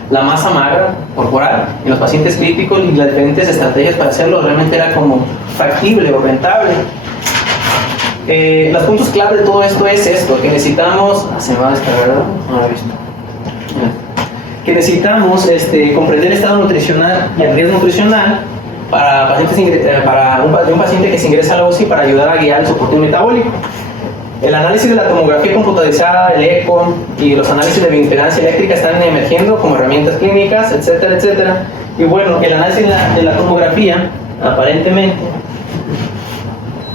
la masa magra corporal en los pacientes críticos y las diferentes estrategias para hacerlo realmente era como factible o rentable. Los puntos clave de todo esto es esto, que necesitamos, se me va a descargar, no lo he visto, que necesitamos comprender el estado nutricional y el riesgo nutricional para un paciente que se ingresa a la UCI para ayudar a guiar el soporte metabólico. El análisis de la tomografía computarizada, el eco y los análisis de bioimpedancia eléctrica están emergiendo como herramientas clínicas, etcétera, etcétera. Y bueno, el análisis de la tomografía, aparentemente,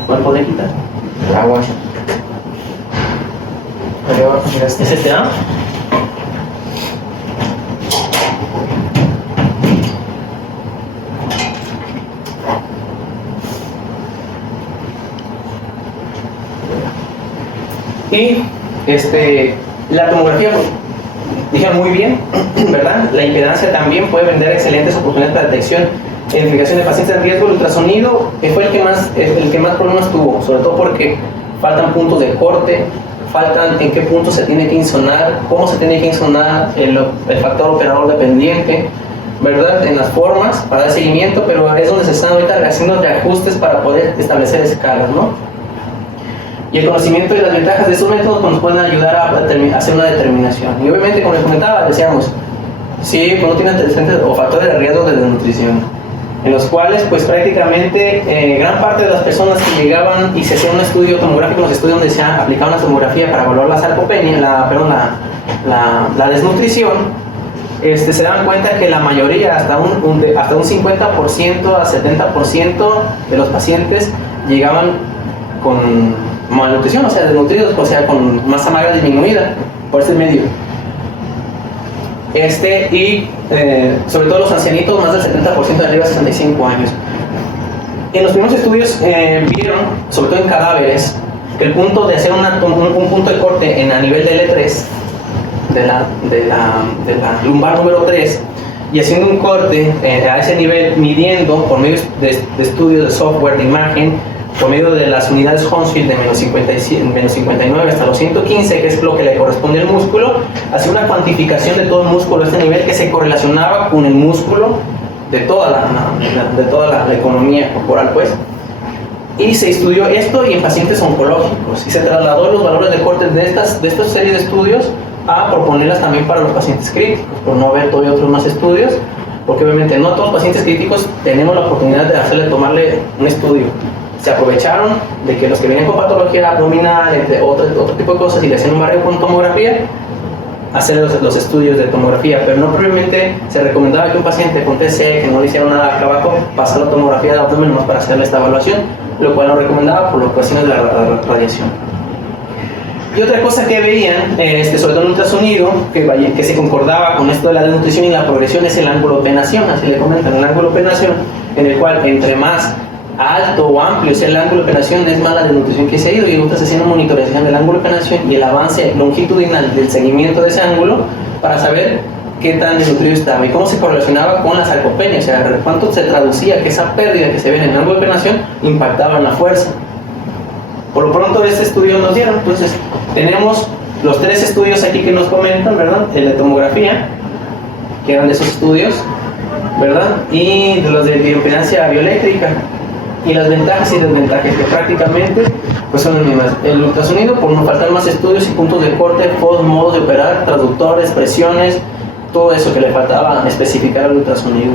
¿cuál puede quitar? El agua. ¿Es este A? Y la tomografía, dijeron muy bien, ¿verdad? La impedancia también puede brindar excelentes oportunidades para detección e identificación de pacientes en riesgo. El ultrasonido fue el que más problemas tuvo, sobre todo porque faltan puntos de corte, faltan en qué punto se tiene que insonar, cómo se tiene que insonar el factor operador dependiente, ¿verdad? En las formas para dar seguimiento, pero es donde se están ahorita haciendo reajustes para poder establecer escalas, ¿no? Y el conocimiento y las ventajas de estos métodos nos pueden ayudar a hacer una determinación. Y obviamente, como les comentaba, decíamos, sí, pues no tiene antecedentes o factores de riesgo de desnutrición, en los cuales, pues prácticamente, gran parte de las personas que llegaban y se hacía un estudio tomográfico, los estudios donde se aplicaba una tomografía para evaluar la sarcopenia, la desnutrición, se dan cuenta que la mayoría, hasta un 50% a 70% de los pacientes llegaban con malnutrición, o sea, desnutridos, o sea, con masa magra disminuida por este medio. Y sobre todo los ancianitos, más del 70% de arriba de 65 años. En los primeros estudios vieron, sobre todo en cadáveres, que el punto de hacer un punto de corte a nivel de L3, de la lumbar número 3, y haciendo un corte a ese nivel, midiendo por medio de estudios de software de imagen, por medio de las unidades Hounsfield de menos 59 hasta los 115, que es lo que le corresponde al músculo, hacía una cuantificación de todo el músculo a este nivel que se correlacionaba con el músculo de toda la economía corporal, pues. Y se estudió esto y en pacientes oncológicos, y se trasladó los valores de corte de esta serie de estudios a proponerlas también para los pacientes críticos, por no haber todavía otros más estudios, porque obviamente no todos los pacientes críticos tenemos la oportunidad de tomarle un estudio. Se aprovecharon de que los que venían con patología abdominal, entre otro tipo de cosas, y le hacían un barrio con tomografía, hacer los estudios de tomografía, pero no previamente se recomendaba que un paciente con TC, que no le hicieron nada acá abajo, pasara la tomografía de abdomen más para hacerle esta evaluación, lo cual no recomendaba por las cuestiones de la radiación. Y otra cosa que veían, sobre todo en ultrasonido, que se concordaba con esto de la desnutrición y la progresión, es el ángulo de penación, así le comentan, el ángulo de penación, en el cual entre más alto o amplio sea el ángulo de penación, es más la desnutrición que se ha ido, y nosotros haciendo monitorización del ángulo de penación y el avance longitudinal del seguimiento de ese ángulo para saber qué tan desnutrido estaba y cómo se correlacionaba con la sarcopenia, o sea, cuánto se traducía que esa pérdida que se ve en el ángulo de penación impactaba en la fuerza. Por lo pronto este estudio nos dieron, entonces tenemos los 3 estudios aquí que nos comentan, ¿verdad? El de tomografía, que eran de esos estudios, ¿verdad? Y de los de bioimpedancia bioeléctrica, y las ventajas y desventajas que prácticamente pues son las mismas. El ultrasonido, por no faltar más estudios y puntos de corte, modos de operar, traductores, presiones, todo eso que le faltaba especificar al ultrasonido.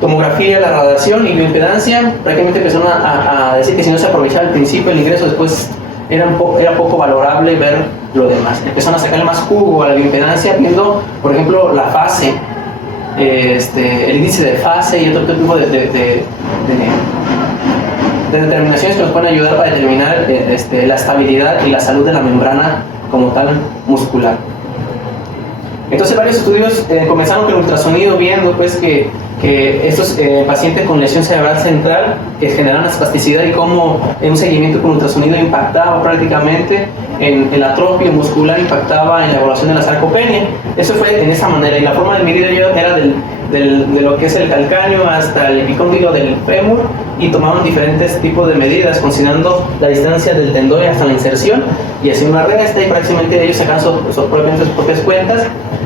Tomografía, la radiación y bioimpedancia, prácticamente empezaron a decir que si no se aprovechaba al principio el ingreso, después era poco valorable ver lo demás. Empezaron a sacarle más jugo a la bioimpedancia, viendo, por ejemplo, la fase, el índice de fase y otro tipo de determinaciones que nos pueden ayudar para determinar la estabilidad y la salud de la membrana como tal muscular. Entonces varios estudios comenzaron con el ultrasonido, viendo pues que estos pacientes con lesión cerebral central que generan espasticidad, y cómo en un seguimiento con ultrasonido impactaba prácticamente en la atrofia muscular, impactaba en la evaluación de la sarcopenia. Eso fue en esa manera, y la forma de medir ello era de lo que es el calcáneo hasta el epicóndilo del fémur, y tomaban diferentes tipos de medidas considerando la distancia del tendón hasta la inserción, y hacían una resta, y prácticamente ellos sacaban sus propias cuentas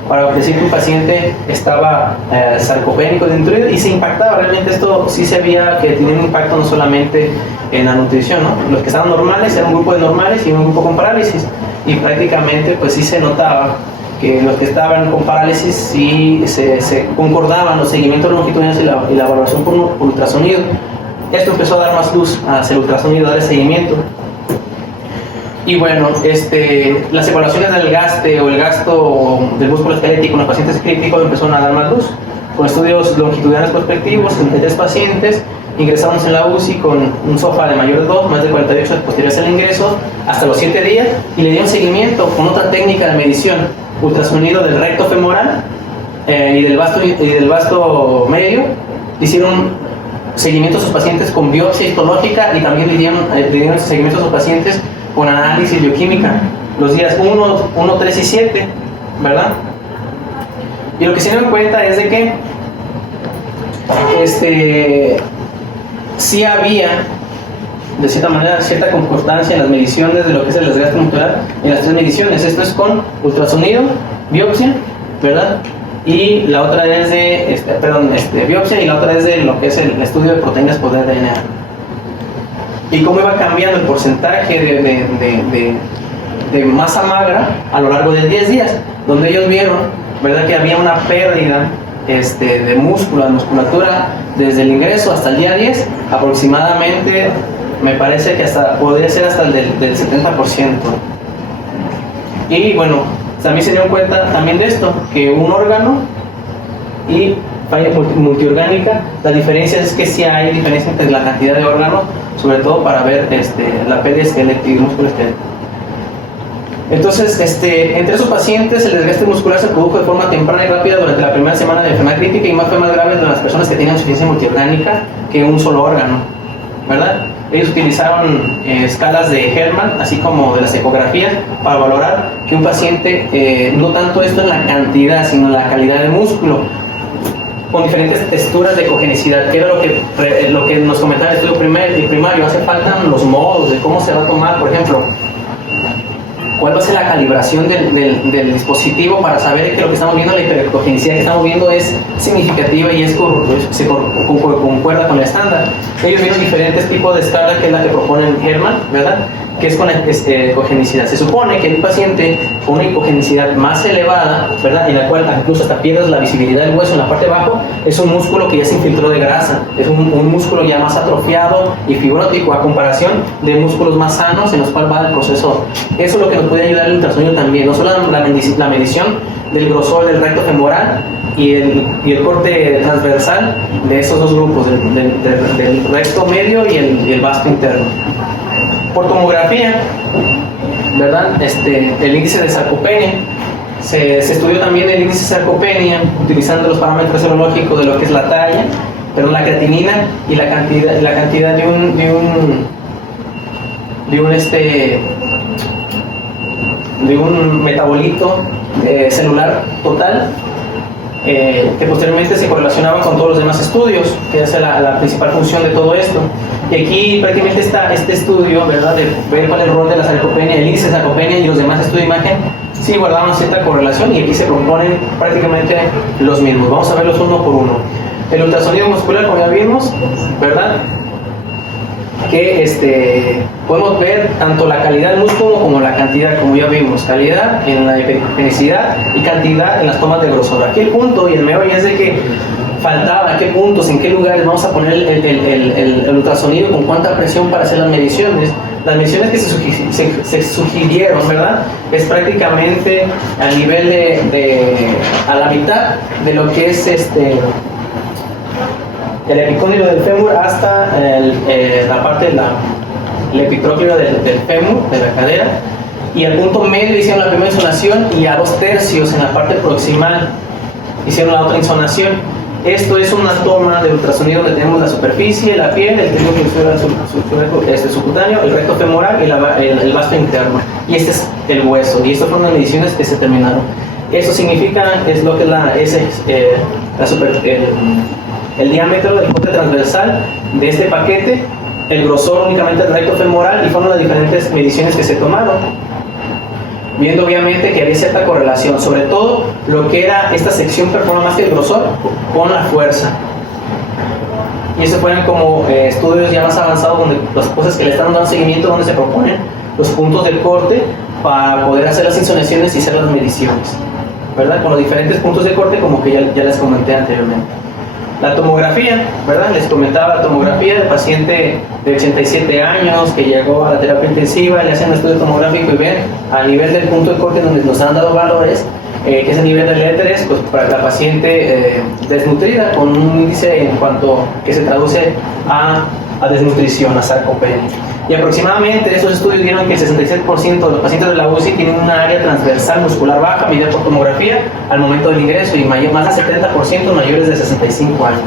para decir que un paciente estaba sarcopénico dentro, y se impactaba. Realmente esto sí se veía que tenía un impacto no solamente en la nutrición, ¿no? Los que estaban normales era un grupo de normales y un grupo con parálisis, y prácticamente pues sí se notaba que los que estaban con parálisis sí se concordaban los seguimientos longitudinales y la evaluación por ultrasonido. Esto empezó a dar más luz hacia el ultrasonido, a dar seguimiento. Y bueno, las evaluaciones del gaste o el gasto del músculo esquelético en los pacientes críticos empezaron a dar más luz, con estudios longitudinales prospectivos en 3 pacientes ingresamos en la UCI con un SOFA de mayor de 2, más de 48 horas posteriores al ingreso, hasta los 7 días, y le dieron seguimiento con otra técnica de medición, ultrasonido del recto femoral y del vasto medio. Hicieron seguimiento a sus pacientes con biopsia histológica, y también le dieron seguimiento a sus pacientes con análisis bioquímica los días 1, 3 y 7, ¿verdad? Y lo que se dieron cuenta es de que sí había de cierta manera cierta concordancia en las mediciones de lo que es el desgaste muscular en las 3 mediciones. Esto es con ultrasonido, biopsia, ¿verdad? Y la otra es de biopsia, y la otra es de lo que es el estudio de proteínas por DNA. Y cómo iba cambiando el porcentaje de masa magra a lo largo de 10 días, donde ellos vieron, ¿verdad?, que había una pérdida de musculatura desde el ingreso hasta el día 10, aproximadamente, me parece que podría ser hasta el del 70%. Y bueno, también se dieron cuenta también de esto, que un órgano y falla multiorgánica, la diferencia es que sí hay diferencia entre la cantidad de órganos, sobre todo para ver la pérdida esquelética y músculo esquelético. Entonces, entre esos pacientes el desgaste muscular se produjo de forma temprana y rápida durante la primera semana de enfermedad crítica, y fue más grave de las personas que tenían insuficiencia multiorgánica que un solo órgano, ¿verdad? Ellos utilizaron escalas de Hermann, así como de las ecografías, para valorar que un paciente, no tanto esto en la cantidad, sino en la calidad de músculo, con diferentes texturas de cogenicidad, que era lo que nos comentaba el estudio primario. Hace falta los modos de cómo se va a tomar, por ejemplo. cuál va a ser la calibración del dispositivo para saber que lo que estamos viendo, la hiperecogenicidad que estamos viendo es significativa y se concuerda con el estándar. Ellos vieron diferentes tipos de escala, que es la que proponen Hermann, ¿verdad? Que es con ecogenicidad. Se supone que el paciente con una ecogenicidad más elevada, ¿verdad? En la cual incluso hasta pierdes la visibilidad del hueso en la parte de abajo, es un músculo que ya se infiltró de grasa, es un músculo ya más atrofiado y fibrótico a comparación de músculos más sanos en los cuales va el proceso. Eso es lo que nos puede ayudar el ultrasonido también, no solo la medición del grosor del recto femoral y el corte transversal de esos dos grupos, del recto medio y el vasto interno. Por tomografía, ¿verdad? El índice de sarcopenia. Se estudió también el índice de sarcopenia utilizando los parámetros serológicos de lo que es la talla, la creatinina y la cantidad de un metabolito celular total, que posteriormente se correlacionaba con todos los demás estudios, que es la principal función de todo esto. Y aquí prácticamente está este estudio, ¿verdad?, de ver cuál es el rol de la sarcopenia, el índice de sarcopenia y los demás estudios de imagen, sí guardaban cierta correlación, y aquí se proponen prácticamente los mismos. Vamos a verlos uno por uno. El ultrasonido muscular, como ya vimos, ¿verdad?, que podemos ver tanto la calidad del músculo como la cantidad, como ya vimos, calidad en la hipertonicidad y cantidad en las tomas de grosor. Aquí el punto y el meollo es de que faltaba a qué puntos, en qué lugares vamos a poner el ultrasonido, con cuánta presión para hacer las mediciones. Las mediciones que se sugirieron, ¿verdad?, es prácticamente a nivel a la mitad de lo que es el epicóndilo del fémur hasta la parte del epitrócleo del fémur, de la cadera, y al punto medio hicieron la primera insonación, y a 2/3 en la parte proximal hicieron la otra insonación. Esto es una toma de ultrasonido donde tenemos la superficie, la piel, el tejido subcutáneo, el recto femoral y el vasto interno. Y este es el hueso, y estas fueron las mediciones que se terminaron. Eso significa, es lo que es el diámetro del corte transversal de este paquete, el grosor únicamente del recto femoral, y fueron las diferentes mediciones que se tomaron, viendo obviamente que había cierta correlación, sobre todo lo que era esta sección performa más que el grosor con la fuerza. Y eso fueron como estudios ya más avanzados, donde las cosas que le están dando seguimiento, donde se proponen los puntos del corte para poder hacer las insonaciones y hacer las mediciones, ¿verdad?, con los diferentes puntos de corte, como que ya les comenté anteriormente. La tomografía, ¿verdad? Les comentaba la tomografía del paciente de 87 años que llegó a la terapia intensiva, le hacen un estudio tomográfico y ven a nivel del punto de corte donde nos han dado valores, que es el nivel del E3, pues para la paciente desnutrida, con un índice en cuanto que se traduce a desnutrición, a sarcopenia. Y aproximadamente esos estudios dieron que el 67% de los pacientes de la UCI tienen una área transversal muscular baja medida por tomografía al momento del ingreso, y más del 70% mayores de 65 años.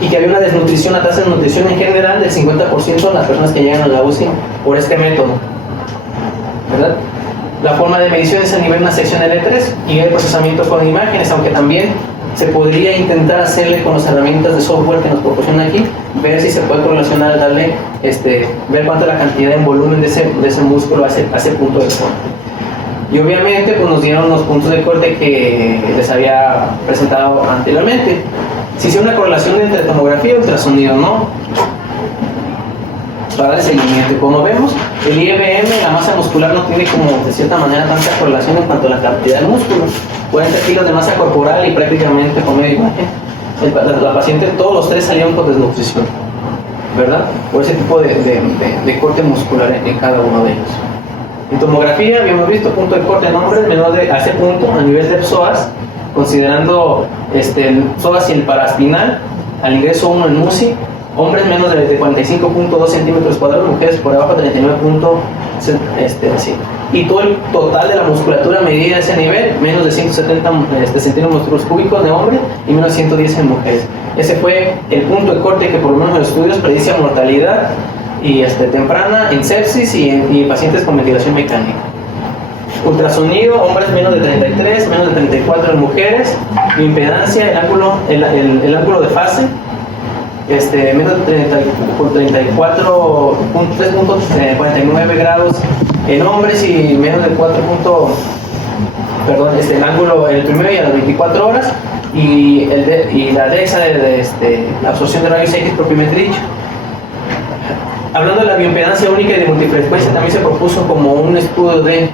Y que había una desnutrición, la tasa de desnutrición en general del 50% en las personas que llegan a la UCI por este método, ¿verdad? La forma de medición es a nivel de una sección L3 y el procesamiento con imágenes, aunque también se podría intentar hacerle con las herramientas de software que nos proporciona aquí, ver si se puede correlacionar, darle, ver cuánto es la cantidad en volumen de ese músculo a ese punto de corte. Y obviamente pues nos dieron los puntos de corte que les había presentado anteriormente. Se hizo una correlación entre tomografía y ultrasonido, ¿no?, para dar seguimiento. Como vemos, el IBM, la masa muscular, no tiene como de cierta manera tanta correlación en cuanto a la cantidad del músculo. 40 kilos de masa corporal y prácticamente con media imagen. La paciente, todos los tres salieron con desnutrición, ¿verdad?, por ese tipo de corte muscular en cada uno de ellos. En tomografía habíamos visto punto de corte en hombres menor a ese punto a nivel de psoas, considerando el psoas y el paraspinal al ingreso 1 en MUSI. Hombres menos de 45.2 centímetros cuadrados, mujeres por debajo de 39. Y todo el total de la musculatura medida a ese nivel, menos de 170 centímetros cúbicos de hombre y menos de 110 en mujeres. Ese fue el punto de corte que por lo menos en los estudios predice mortalidad y temprana en sepsis y pacientes con ventilación mecánica. Ultrasonido, hombres menos de 33, menos de 34 en mujeres. Impedancia, el ángulo de fase menos de 30 por 3.49 grados en hombres y menos de 4. El ángulo en el primero y a las 24 horas y la DEXA la absorción de rayos X propiamente dicho. Hablando de la bioimpedancia única y de multifrecuencia, también se propuso como un estudio de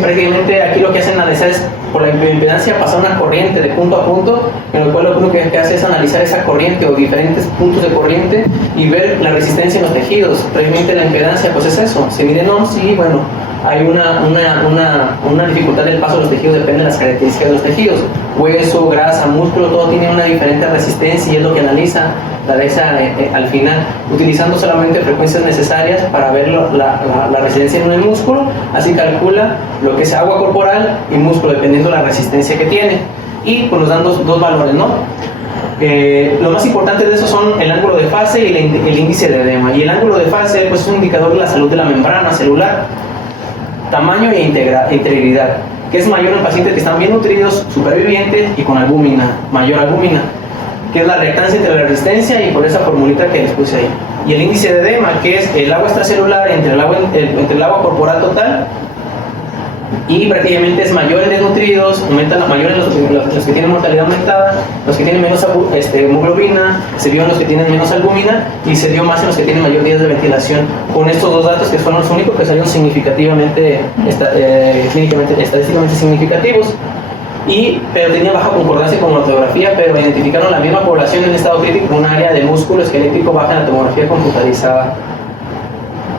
prácticamente aquí lo que hacen analizar es por la bioimpedancia pasar una corriente de punto a punto, en el cual lo único que hace es analizar esa corriente o diferentes puntos de corriente y ver la resistencia en los tejidos. Previamente la impedancia pues es eso, se mide en ohms y bueno, hay una dificultad del paso de los tejidos, depende de las características de los tejidos. Hueso, grasa, músculo, todo tiene una diferente resistencia y es lo que analiza la DEXA al final, utilizando solamente frecuencias necesarias para ver la resistencia en el músculo, así calcula lo que es agua corporal y músculo, dependiendo de la resistencia que tiene. Y pues nos dan dos valores, ¿no? Lo más importante de eso son el ángulo de fase y el índice de edema. Y el ángulo de fase pues, es un indicador de la salud de la membrana celular, tamaño e integridad, que es mayor en pacientes que están bien nutridos, supervivientes y con albúmina, mayor albúmina, que es la reactancia entre la resistencia y por esa formulita que les puse ahí. Y el índice de edema, que es el agua extracelular entre el agua corporal total, y prácticamente es mayor en desnutridos, aumentan mayor en los que tienen mortalidad aumentada, los que tienen menos hemoglobina, se vio en los que tienen menos albúmina y se vio más en los que tienen mayor días de ventilación, con estos dos datos que fueron los únicos que salieron significativamente, estadísticamente significativos. Pero tenía baja concordancia con la tomografía, pero identificaron la misma población en estado crítico con un área de músculo esquelético baja en la tomografía computarizada.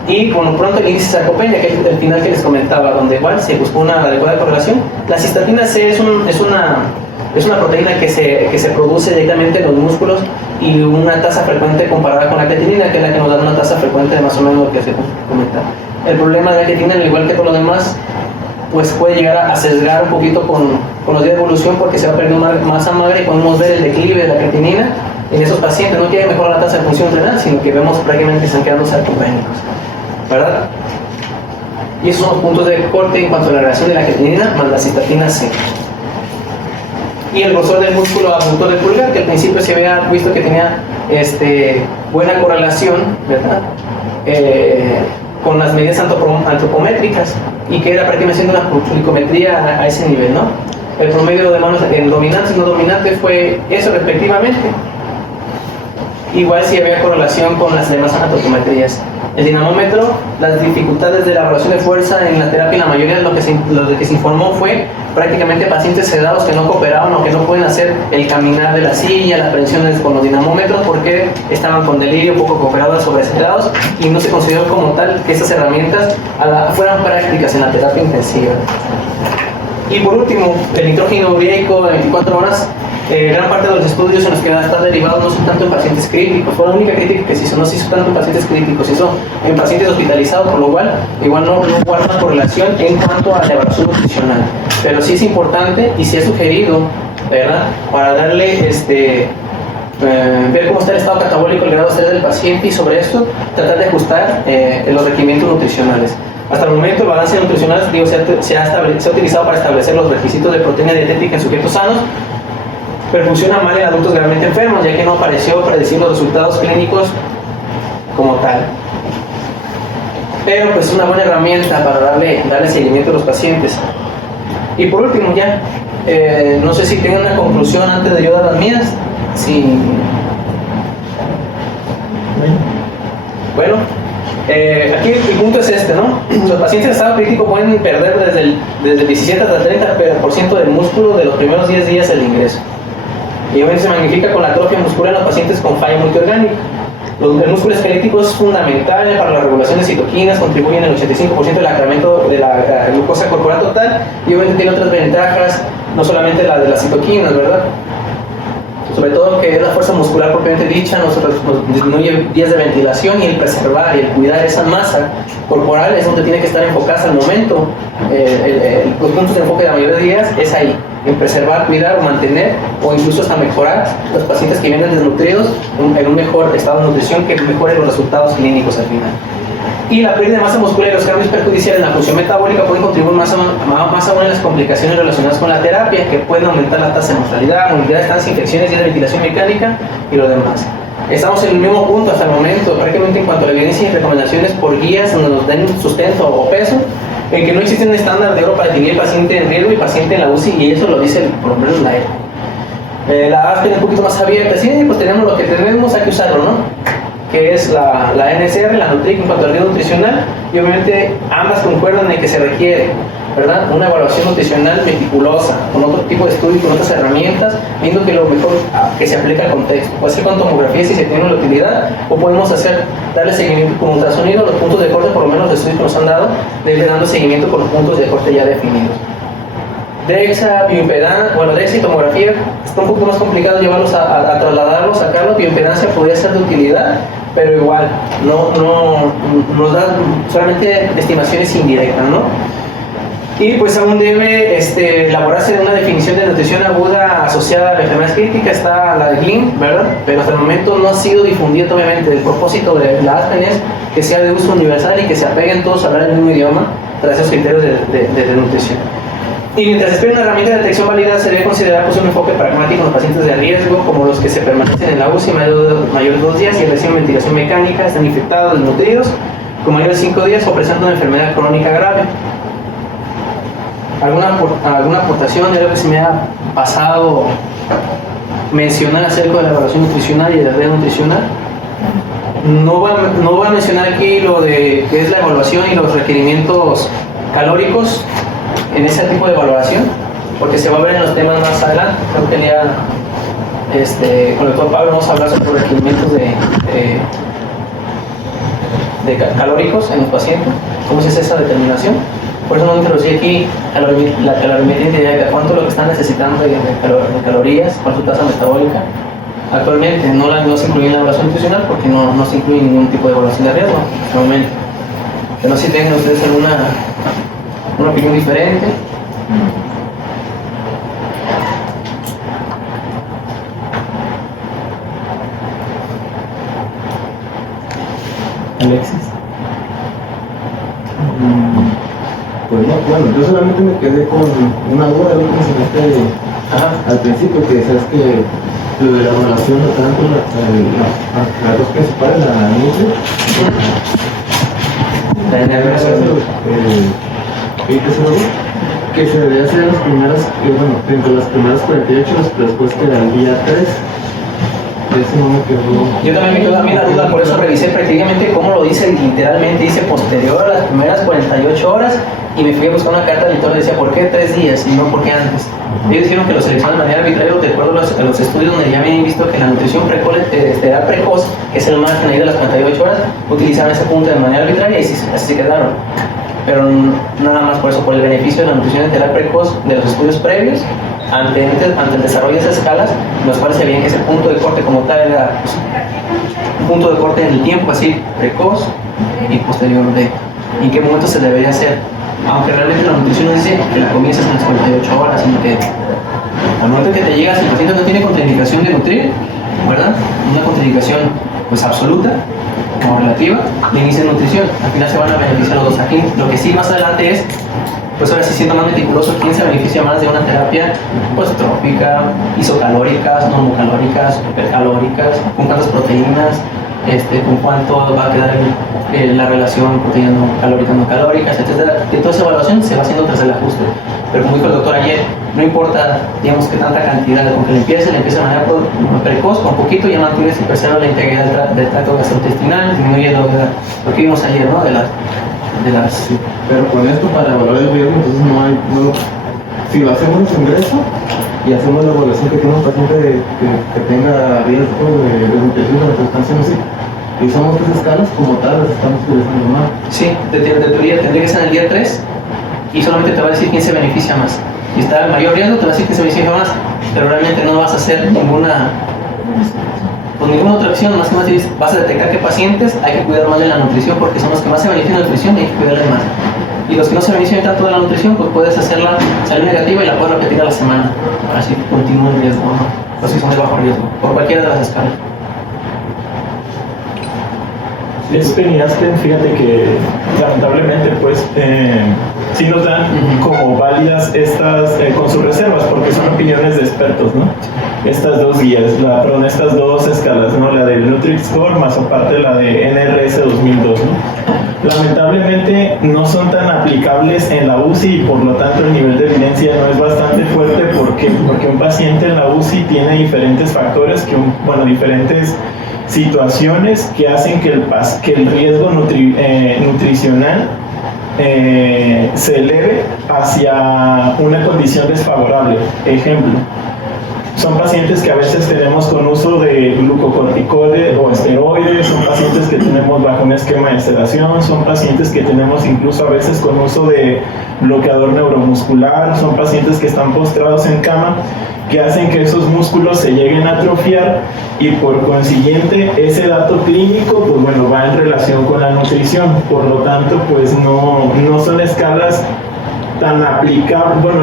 Y por lo pronto el índice de sarcopenia, que es el final que les comentaba, donde igual se buscó una adecuada correlación. La cistatina C es una proteína que se produce directamente en los músculos y una tasa frecuente comparada con la creatinina, que es la que nos da una tasa frecuente de más o menos lo que se comenta. El problema de la creatinina, al igual que con los demás, pues puede llegar a sesgar un poquito con los días de evolución porque se va perdiendo masa magra y podemos ver el declive de la creatinina en esos pacientes. No quiere mejorar la tasa de función renal, sino que vemos prácticamente que están quedando sarcopénicos, ¿verdad? Y esos son los puntos de corte en cuanto a la relación de la creatinina más la cistatina C. Y el grosor del músculo abductor del pulgar, que al principio se había visto que tenía buena correlación, ¿verdad? Con las medidas antropométricas y que era prácticamente haciendo una glicometría a ese nivel, ¿no? El promedio de manos en dominantes y no dominantes fue eso respectivamente. Igual si había correlación con las demás antropometrías. El dinamómetro, las dificultades de la evaluación de fuerza en la terapia, la mayoría de lo que se informó fue prácticamente pacientes sedados que no cooperaban o que no pueden hacer el caminar de la silla, las presiones con los dinamómetros porque estaban con delirio, poco cooperados, sobresedados y no se consideró como tal que estas herramientas fueran prácticas en la terapia intensiva. Y por último, el nitrógeno ureico de 24 horas. Gran parte de los estudios en los que está derivado no son tanto en pacientes críticos, fue la única crítica que se hizo, no se hizo tanto en pacientes críticos, se hizo en pacientes hospitalizados, por lo cual igual no guarda una correlación en cuanto a la evaluación nutricional, pero sí es importante y sí es sugerido, ¿verdad? Para darle ver cómo está el estado catabólico, el grado de estrés del paciente y sobre esto tratar de ajustar los requerimientos nutricionales. Hasta el momento el balance nutricional se ha utilizado para establecer los requisitos de proteína dietética en sujetos sanos, pero funciona mal en adultos gravemente enfermos, ya que no pareció predecir los resultados clínicos como tal. Pero pues es una buena herramienta para darle seguimiento a los pacientes. Y por último ya, no sé si tengo una conclusión antes de yo dar las mías. Sí. Bueno, aquí el punto es ¿no? Los pacientes en estado crítico pueden perder desde el 17 hasta el 30% del músculo de los primeros 10 días del ingreso. Y obviamente se magnifica con la atrofia muscular en los pacientes con falla multiorgánica. El músculo esquelético es fundamental para la regulación de citoquinas, contribuye en el 85% del acremento de la glucosa corporal total y obviamente tiene otras ventajas, no solamente la de las citoquinas, ¿verdad? Sobre todo que es la fuerza muscular propiamente dicha, nos disminuye días de ventilación y el preservar y el cuidar esa masa corporal es donde tiene que estar enfocadas al momento. Los puntos de enfoque de la mayoría de días es ahí, en preservar, cuidar o mantener o incluso hasta mejorar los pacientes que vienen desnutridos en un mejor estado de nutrición que mejoren los resultados clínicos al final. Y la pérdida de masa muscular y los cambios perjudiciales en la función metabólica pueden contribuir más aún en las complicaciones relacionadas con la terapia, que pueden aumentar la tasa de mortalidad, movilidad, estancia, infecciones, días de ventilación mecánica y lo demás. Estamos en el mismo punto hasta el momento, prácticamente en cuanto a la evidencia y recomendaciones por guías donde nos den sustento o peso, en que no existe un estándar de oro para definir paciente en riesgo y paciente en la UCI, y eso lo dice por lo menos la EPA. La ASPEN es un poquito más abierta, sí, pues tenemos lo que tenemos, hay que usarlo, ¿no? Que es la NSR, la Nutric en cuanto al riesgo nutricional, y obviamente ambas concuerdan en que se requiere, ¿verdad?, una evaluación nutricional meticulosa, con otro tipo de estudio y con otras herramientas, viendo que lo mejor que se aplica al contexto. Puede ser con tomografía si se tiene una utilidad, o podemos darle seguimiento con ultrasonido, los puntos de corte, por lo menos los estudios que nos han dado, de ir dando seguimiento con los puntos de corte ya definidos. DEXA, bioimpedancia, bueno, DEXA y tomografía, está un poco más complicado llevarlos a trasladarlos, sacarlos. Bioimpedancia podría ser de utilidad, pero igual, no nos da solamente estimaciones indirectas, ¿no? Y pues aún debe elaborarse una definición de nutrición aguda asociada a la enfermedad crítica, está la de GLIM, ¿verdad? Pero hasta el momento no ha sido difundida, obviamente. El propósito de la ASPEN es que sea de uso universal y que se apeguen todos a hablar el mismo idioma tras esos criterios de nutrición. Y mientras espera una herramienta de detección válida, se debe considerar pues, un enfoque pragmático en los pacientes de riesgo, como los que se permanecen en la UCI mayor de 2 días y reciben ventilación mecánica, están infectados, desnutridos, con mayor de 5 días o presentan una enfermedad crónica grave. ¿Alguna aportación de lo que se me ha pasado mencionar acerca de la evaluación nutricional y de la red nutricional? No voy a mencionar aquí lo de qué es la evaluación y los requerimientos calóricos en ese tipo de evaluación, porque se va a ver en los temas más adelante. Creo que ya con el doctor Pablo vamos a hablar sobre los requerimientos de calóricos en los pacientes, cómo se hace esa determinación. Por eso no introducí aquí la calorimetría indirecta, cuánto es lo que están necesitando de calorías, cuál es su tasa metabólica. Actualmente no se incluye en la evaluación nutricional porque no se incluye ningún tipo de evaluación de riesgo en este momento. Pero no sé si tengan ustedes una opinión diferente. Alexis. Pues no, bueno, yo solamente me quedé con una duda de lo que mencionaste al principio, que decías que lo de la evaluación no tanto las dos principales, la NUTRI, que se debe hacer entre las primeras 48 después que era el día 3. Eso no me quedó. Yo también me quedó a mí la duda, por eso revisé prácticamente cómo lo dice, literalmente dice posterior a las primeras 48 horas, y me fui a buscar una carta del editor y decía, ¿por qué 3 días y no por qué antes? Ellos dijeron que lo seleccionan de manera arbitraria de acuerdo a los estudios donde ya habían visto que la nutrición precoz, que es el margen ahí de las 48 horas, utilizaban ese punto de manera arbitraria y así se quedaron. Pero nada más por eso, por el beneficio de la nutrición enteral precoz de los estudios previos, ante el desarrollo de esas escalas, los cuales se veían que ese punto de corte como tal era pues, un punto de corte en el tiempo, así, precoz y posterior de en qué momento se debería hacer. Aunque realmente la nutrición no dice que la comienzas en las 48 horas, sino que al momento que te llegas, si el paciente no tiene contraindicación de nutrir, ¿verdad? Una contraindicación pues absoluta o relativa, le inician nutrición. Al final se van a beneficiar los dos. Aquí lo que sí más adelante es, pues ahora sí siendo más meticuloso, quién se beneficia más de una terapia pues trópica, isocalóricas, normocalóricas, hipercalóricas, con cuántas proteínas, con cuánto va a quedar la relación proteínas calóricas, no calóricas, etc. Y toda esa evaluación se va haciendo tras el ajuste. Pero como dijo el doctor ayer, no importa, digamos, que tanta cantidad, con que le empiece de manera precoz, con poquito ya mantienes y preserva la integridad del tracto gastrointestinal, disminuye lo que vimos ayer, ¿no? Sí. Pero con esto para evaluar el riesgo, entonces si lo hacemos en ingreso y hacemos la evaluación que tiene un paciente que tenga riesgo de desnutrición de la sustancia en sí, y usamos 3 escalas, como tal las estamos utilizando mal. Sí, de teoría tendría que ser en el día 3 y solamente te va a decir quién se beneficia más. Si está el mayor riesgo, te va a decir quién se beneficia más, pero realmente no vas a hacer ninguna otra opción, más que más vas a detectar qué pacientes hay que cuidar más de la nutrición, porque son los que más se benefician de la nutrición y hay que cuidarles más. Y los que no se benefician tanto de la nutrición, pues puedes hacerla salir negativa y la puedes repetir a la semana. Así continúa el riesgo, ¿no? Los que son de bajo riesgo, por cualquiera de las escalas. Fíjate que lamentablemente pues sí nos dan como válidas estas con sus reservas, porque son opiniones de expertos, ¿no? Estas dos guías, estas dos escalas, ¿no? La del Nutri-Score más aparte la de NRS 2002, ¿no? Lamentablemente no son tan aplicables en la UCI y por lo tanto el nivel de evidencia no es bastante fuerte porque un paciente en la UCI tiene diferentes factores, diferentes situaciones que hacen que el riesgo nutricional se eleve hacia una condición desfavorable. Ejemplo, son pacientes que a veces tenemos con uso de glucocorticoides o esteroides, son pacientes que tenemos bajo un esquema de sedación, son pacientes que tenemos incluso a veces con uso de bloqueador neuromuscular, son pacientes que están postrados en cama, que hacen que esos músculos se lleguen a atrofiar y por consiguiente ese dato clínico va en relación con la nutrición. Por lo tanto, no son escalas tan aplicables,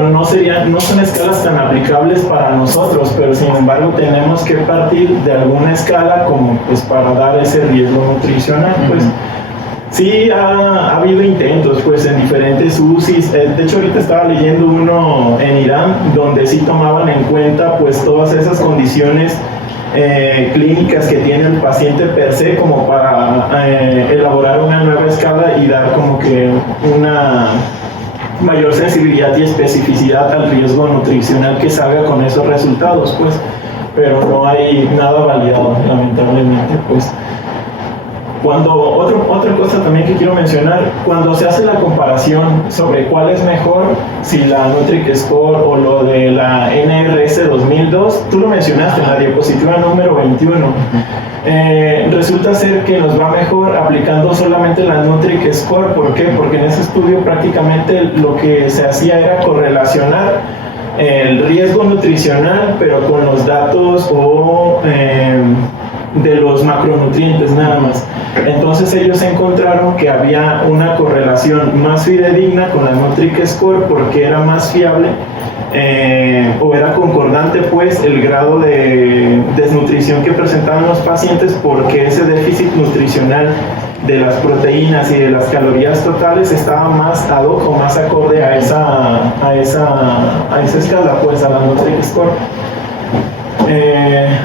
no son escalas tan aplicables para nosotros, pero sin embargo tenemos que partir de alguna escala como para dar ese riesgo nutricional. Sí, ha habido intentos en diferentes UCIs. De hecho, ahorita estaba leyendo uno en Irán donde sí tomaban en cuenta todas esas condiciones clínicas que tiene el paciente per se como para elaborar una nueva escala y dar como que una mayor sensibilidad y especificidad al riesgo nutricional que salga con esos resultados, pero no hay nada validado, lamentablemente. Otra cosa también que quiero mencionar, cuando se hace la comparación sobre cuál es mejor, si la Nutri-Score o lo de la NRS 2002, tú lo mencionaste en la diapositiva número 21, resulta ser que nos va mejor aplicando solamente la Nutri-Score. ¿Por qué? Porque en ese estudio prácticamente lo que se hacía era correlacionar el riesgo nutricional, pero con los datos de los macronutrientes nada más. Entonces ellos encontraron que había una correlación más fidedigna con la Nutri-Score porque era más fiable o era concordante el grado de desnutrición que presentaban los pacientes, porque ese déficit nutricional de las proteínas y de las calorías totales estaba más ad hoc o más acorde a esa escala, a la Nutri-Score.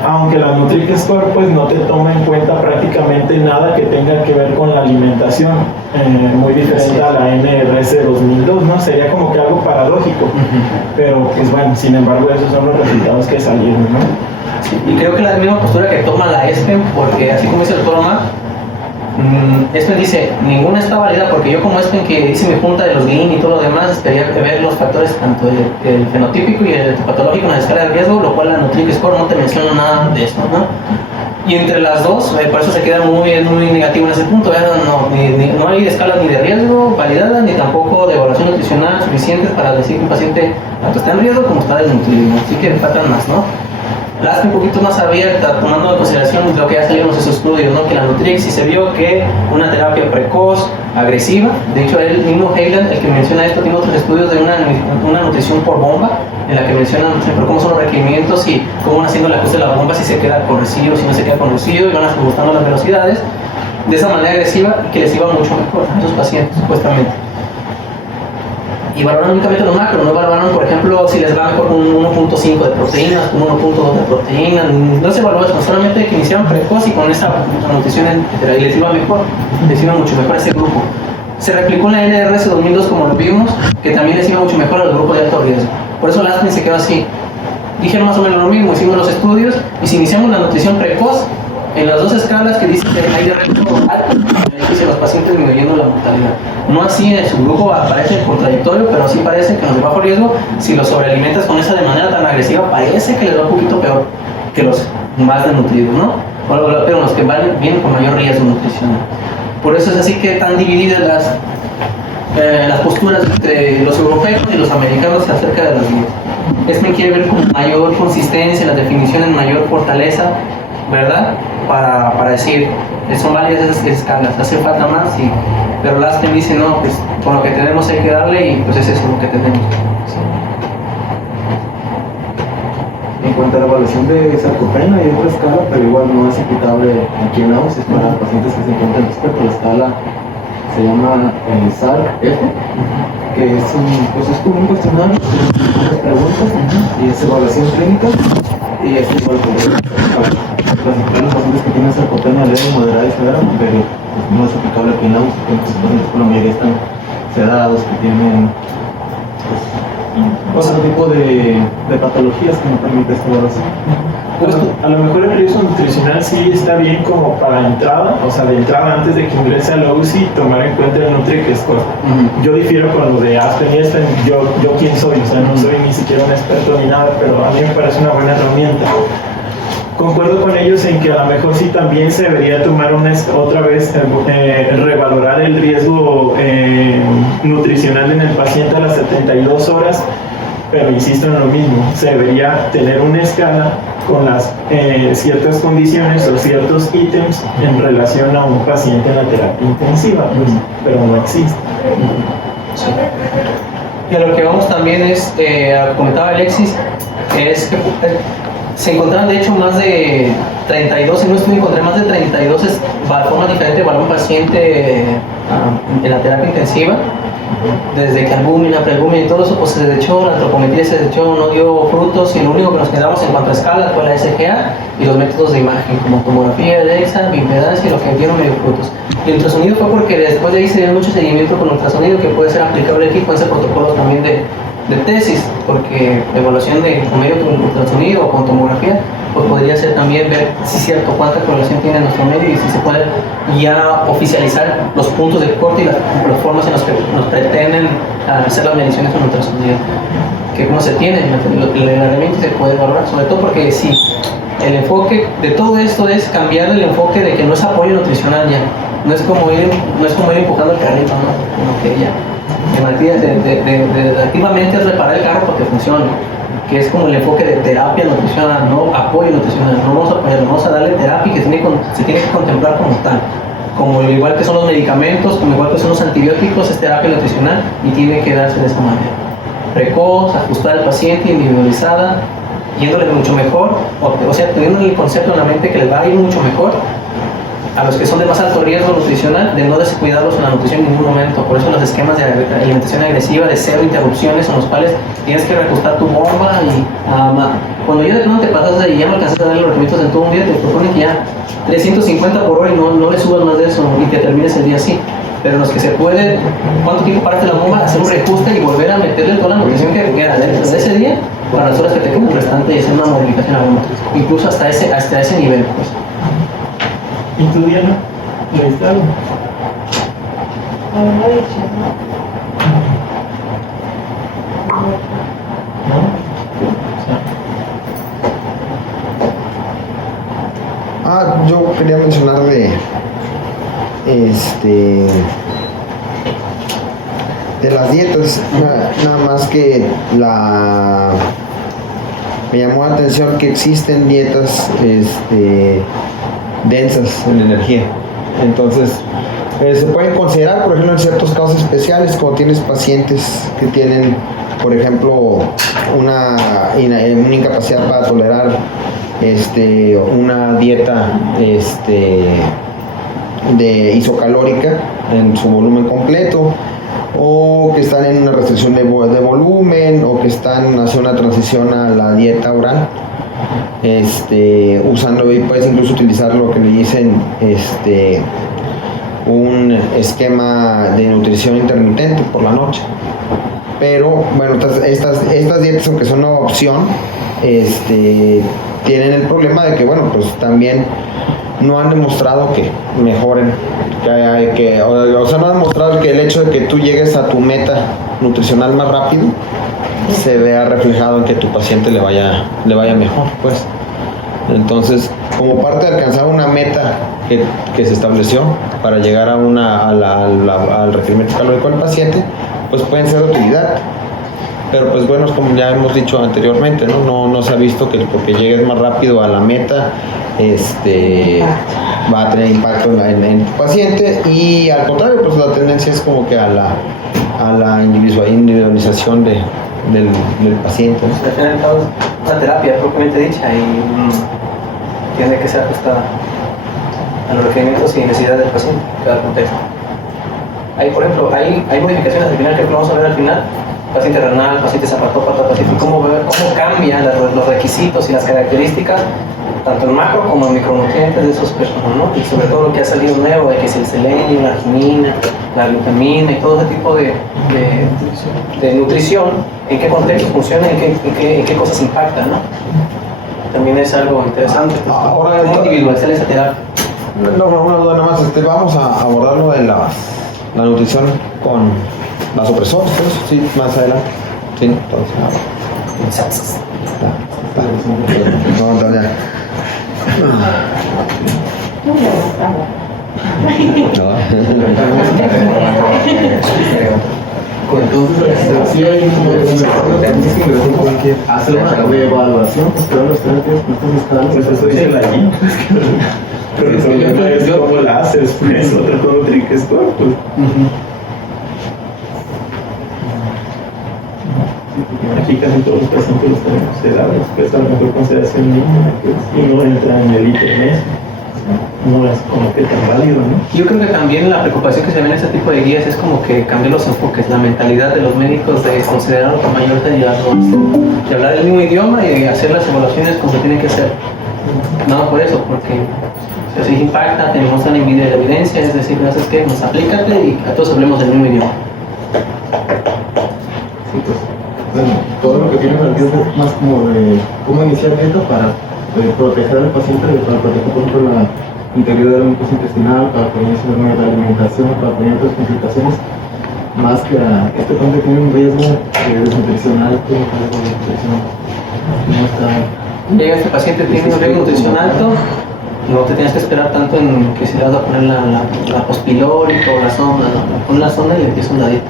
Aunque la Nutri-Score no te toma en cuenta prácticamente nada que tenga que ver con la alimentación, muy diferente a la NRS 2002, ¿no? Sería como que algo paradójico, pero sin embargo esos son los resultados que salieron, ¿no? Sí, y creo que la misma postura que toma la ESPEN, porque así como dice el doctor Omar, ESPEN dice, ninguna está válida porque yo como ESPEN que hice mi punta de los GLIN y todo lo demás, tenía que ver los factores tanto del fenotípico y el patológico en la escala de riesgo, lo cual la Nutri-Score no te menciona nada de eso, ¿no? Y entre las dos, por eso se queda muy negativo en ese punto, no hay escalas ni de riesgo validadas, ni tampoco de evaluación nutricional suficientes para decir que un paciente tanto está en riesgo como está desnutrido, así que faltan más, ¿no? Las un poquito más abierta, tomando en consideración lo que ya salió en esos estudios, ¿no? Que la Nutrix sí se vio que una terapia precoz, agresiva, de hecho el mismo Heiland, el que menciona esto, tiene otros estudios de una nutrición por bomba, en la que mencionan siempre cómo son los requerimientos y cómo van haciendo el ajuste de la bomba, si se queda corrosivo, si no se queda corrosivo, y van ajustando las velocidades de esa manera agresiva y que les iba mucho mejor a esos pacientes, supuestamente. Y valoran únicamente los macros, no valoran, por ejemplo, si les va mejor con 1.5 de proteínas, con 1.2 de proteínas, no se evalúa eso, solamente que iniciaron precoz y con esa nutrición y les iba mejor, les iba mucho mejor a ese grupo. Se replicó en la NRS 2002 como lo vimos, que también les iba mucho mejor al grupo de alto riesgo. Por eso la ASPEN se quedó así. Dijeron más o menos lo mismo, hicimos los estudios y si iniciamos la nutrición precoz, en las dos escalas que dicen que hay de riesgo alto, beneficia a los pacientes disminuyendo la mortalidad. No así en su grupo aparece contradictorio, pero sí parece que los de bajo riesgo, si los sobrealimentas con esa de manera tan agresiva, parece que les va un poquito peor que los más desnutridos, ¿no? Pero los que vienen con mayor riesgo nutricional. Por eso es así que están divididas las posturas entre los europeos y los americanos acerca de las guías. Este quiere ver con mayor consistencia, las definiciones, mayor fortaleza, ¿verdad? Para decir, son varias esas escalas, hace falta más, sí. Pero Laspen dice, no, pues con lo que tenemos hay que darle y pues es eso lo que tenemos. Sí. En cuanto a la evaluación de sarcopenia, hay otra escala, pero igual no es aplicable aquí en la UCI, es para pacientes que se encuentran en respeto. La escala se llama SARC-F, que es como un cuestionario, muchas preguntas, y es evaluación clínica, y es igual como clasificar los pacientes que tienen sarcopenia leve, moderada y severa, pero pues, no es aplicable aquí en la UCI, que los pacientes con la mayoría están sedados, que tienen pues, otro tipo de patologías que no permite esta evaluación. A lo mejor el riesgo nutricional sí está bien como para entrada, o sea, de entrada antes de que ingrese a la UCI, tomar en cuenta el NutriQ-Score. Yo difiero con lo de Aspen y Aspen, yo quién soy, o sea, no soy ni siquiera un experto ni nada, pero a mí me parece una buena herramienta. Concuerdo con ellos en que a lo mejor sí también se debería tomar otra vez, revalorar el riesgo nutricional en el paciente a las 72 horas, pero insisto en lo mismo, se debería tener una escala con las ciertas condiciones o ciertos ítems en relación a un paciente en la terapia intensiva, pues, pero no existe. Sí. Y a lo que vamos también es, comentaba Alexis, es que se encontraron de hecho más de 32, en un estudio encontré más de 32 formas diferentes de evaluar un paciente en la terapia intensiva, desde que albúmina, prealbúmina y todo eso, pues se desechó, la antropometría se desechó, no dio frutos, y lo único que nos quedamos en cuanto a escala fue la SGA y los métodos de imagen, como tomografía, DEXA, bioimpedancia, y lo que dieron medio frutos. Y el ultrasonido fue porque después de ahí se dio mucho seguimiento con ultrasonido, que puede ser aplicable aquí, pueden ser protocolos también de tesis, porque la evaluación de medio con ultrasonido o con tomografía, pues podría ser también ver si es cierto cuánta correlación tiene nuestro medio y si se puede ya oficializar los puntos de corte y las formas en las que nos pretenden hacer las mediciones con ultrasonido, que como se tiene el herramienta se puede valorar, sobre todo porque si el enfoque de todo esto es cambiar el enfoque de que no es apoyo nutricional ya, no es como ir empujando el carrito, ¿no? Como que ya activamente es reparar el carro porque funcione, que es como el enfoque de terapia nutricional, no apoyo nutricional. No vamos a apoyar, vamos a darle terapia que se tiene que contemplar como tal, como igual que son los medicamentos, como igual que son los antibióticos, es terapia nutricional y tiene que darse de esa manera, precoz, ajustar al paciente, individualizada, yéndole mucho mejor, o sea, teniendo el concepto en la mente que les va a ir mucho mejor a los que son de más alto riesgo nutricional, de no descuidarlos en la nutrición en ningún momento. Por eso los esquemas de alimentación agresiva, de cero interrupciones, en los cuales tienes que reajustar tu bomba y cuando ya de pronto te pasas y ya no alcanzas a dar los requerimientos en todo un día, te proponen que ya 350 por hora y no le subas más de eso y que termines el día así. Pero en los que se puede, ¿cuánto tiempo paraste la bomba? Hacer un reajuste y volver a meterle toda la nutrición que requiera dentro de ese día para las horas que te quedan restante y hacer una modificación a la bomba, incluso hasta ese nivel, pues. ¿Y tú, Diana? ¿Leíste algo? No lo he dicho, ¿no? ¿No? Yo quería mencionar de las dietas, nada más que me llamó la atención que existen dietas densas en energía. Entonces, se pueden considerar, por ejemplo, en ciertos casos especiales, cuando tienes pacientes que tienen, por ejemplo, una incapacidad para tolerar una dieta de isocalórica en su volumen completo, o que están en una restricción de volumen, o que están haciendo una transición a la dieta oral, usando, y puedes incluso utilizar lo que le dicen un esquema de nutrición intermitente por la noche. Pero bueno, estas dietas, aunque son una opción, tienen el problema de que, bueno, pues también no han demostrado que mejoren, o sea, no han demostrado que el hecho de que tú llegues a tu meta nutricional más rápido se vea reflejado en que tu paciente le vaya mejor, pues. Entonces, como parte de alcanzar una meta que se estableció para llegar al requerimiento calórico del paciente, pues pueden ser de utilidad. Pero pues bueno, como ya hemos dicho anteriormente, no se ha visto que porque llegues más rápido a la meta va a tener impacto en tu paciente, y al contrario, pues la tendencia es como que a la individualización del paciente. Al final de todo, una terapia propiamente dicha y tiene que ser ajustada a los requerimientos y necesidades del paciente, cada contexto. Hay, por ejemplo, hay modificaciones al final que vamos a ver al final, paciente renal, paciente zapatópata, paciente, cómo cambian los requisitos y las características tanto en macro como en micronutrientes de esos personas, ¿no? Y sobre todo lo que ha salido nuevo, de que es el selenio, la arginina, la glutamina y todo ese tipo de nutrición, en qué contexto funciona, en qué cosas impactan, ¿no? También es algo interesante. Ahora, ¿cómo individualizar esa terapia? No, una duda nada más. Vamos a abordar lo de la nutrición con vasopresores, sí, más adelante. Sí, entonces. Vamos a ya. Entonces, sí hay que hacer una reevaluación, pues todos los terapias Pues eso dice la guía. Pero el problema es cómo la haces, pues, otro con NutriQuest, pues. Aquí casi todos los pacientes los tenemos sedados, pues a lo mejor consideración mínima, pues, y no entra en el ITMS. No es como que tan válido, ¿no? Yo creo que también la preocupación que se ve en este tipo de guías es como que cambiar los enfoques, la mentalidad de los médicos de considerarlo con mayor seriedad, de hablar el mismo idioma y hacer las evaluaciones como se tienen que hacer. No por eso, porque si impacta, tenemos una envidia de la evidencia, es decir, ¿sabes qué? Nos aplícate y a todos hablemos el mismo idioma. Sí, pues, bueno, todo lo que tiene el guía es más como de cómo iniciar dieta para proteger al paciente, para proteger por ejemplo la integridad del mucosa intestinal, para prevenir la alimentación, para prevenir otras complicaciones, más que a este paciente que tiene un riesgo de desnutrición alto, algo de nutrición no está. Llega este paciente, tiene un riesgo de nutrición alto, no te tienes que esperar tanto en que si le vas a poner la pospilórica o la sonda, no, pon la sonda y le empieza una dieta.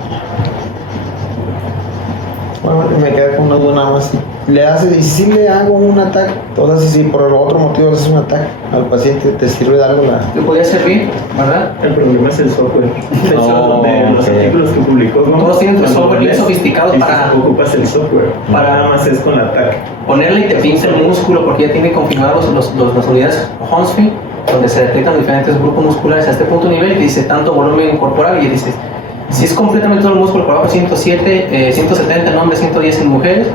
Bueno, me quedé con una duda nada más. Le hace, y si le hago un ataque, entonces si por otro motivo le haces un ataque al paciente, ¿te sirve de algo la? ¿Te podría servir, verdad? El problema es el software. De hecho, donde los artículos que publicó, ¿no? Todos tienen software bien sofisticados para ocupas el software. Nada más es con el ataque. Ponerle y te pinza el músculo porque ya tiene configurados las unidades Hounsfield, donde se detectan diferentes grupos musculares a este punto nivel, y dice tanto volumen corporal, y dice si es completamente todo el músculo por abajo, 107, 170 en hombres, 110 en mujeres,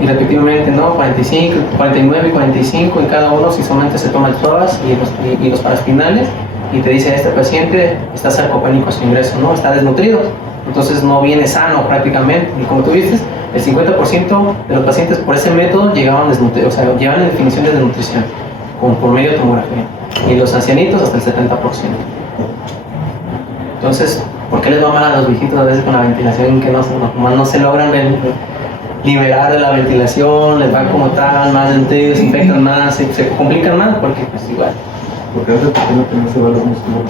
y respectivamente, ¿no? 45, 49 y 45 en cada uno, si solamente se toma el psoas y los paraspinales, y te dice, este paciente está sarcopénico a su ingreso, ¿no? Está desnutrido, entonces no viene sano prácticamente, y como tú dices, el 50% de los pacientes por ese método llegaban desnutridos, o sea, llevan en definición de desnutrición, por medio de tomografía, y los ancianitos hasta el 70%. Entonces, ¿por qué les va mal a los viejitos a veces con la ventilación que no se logran liberar de la ventilación, les va como tal, más denteos, se infectan más, se complican más? Porque pues igual. Porque a veces no se va los músculos.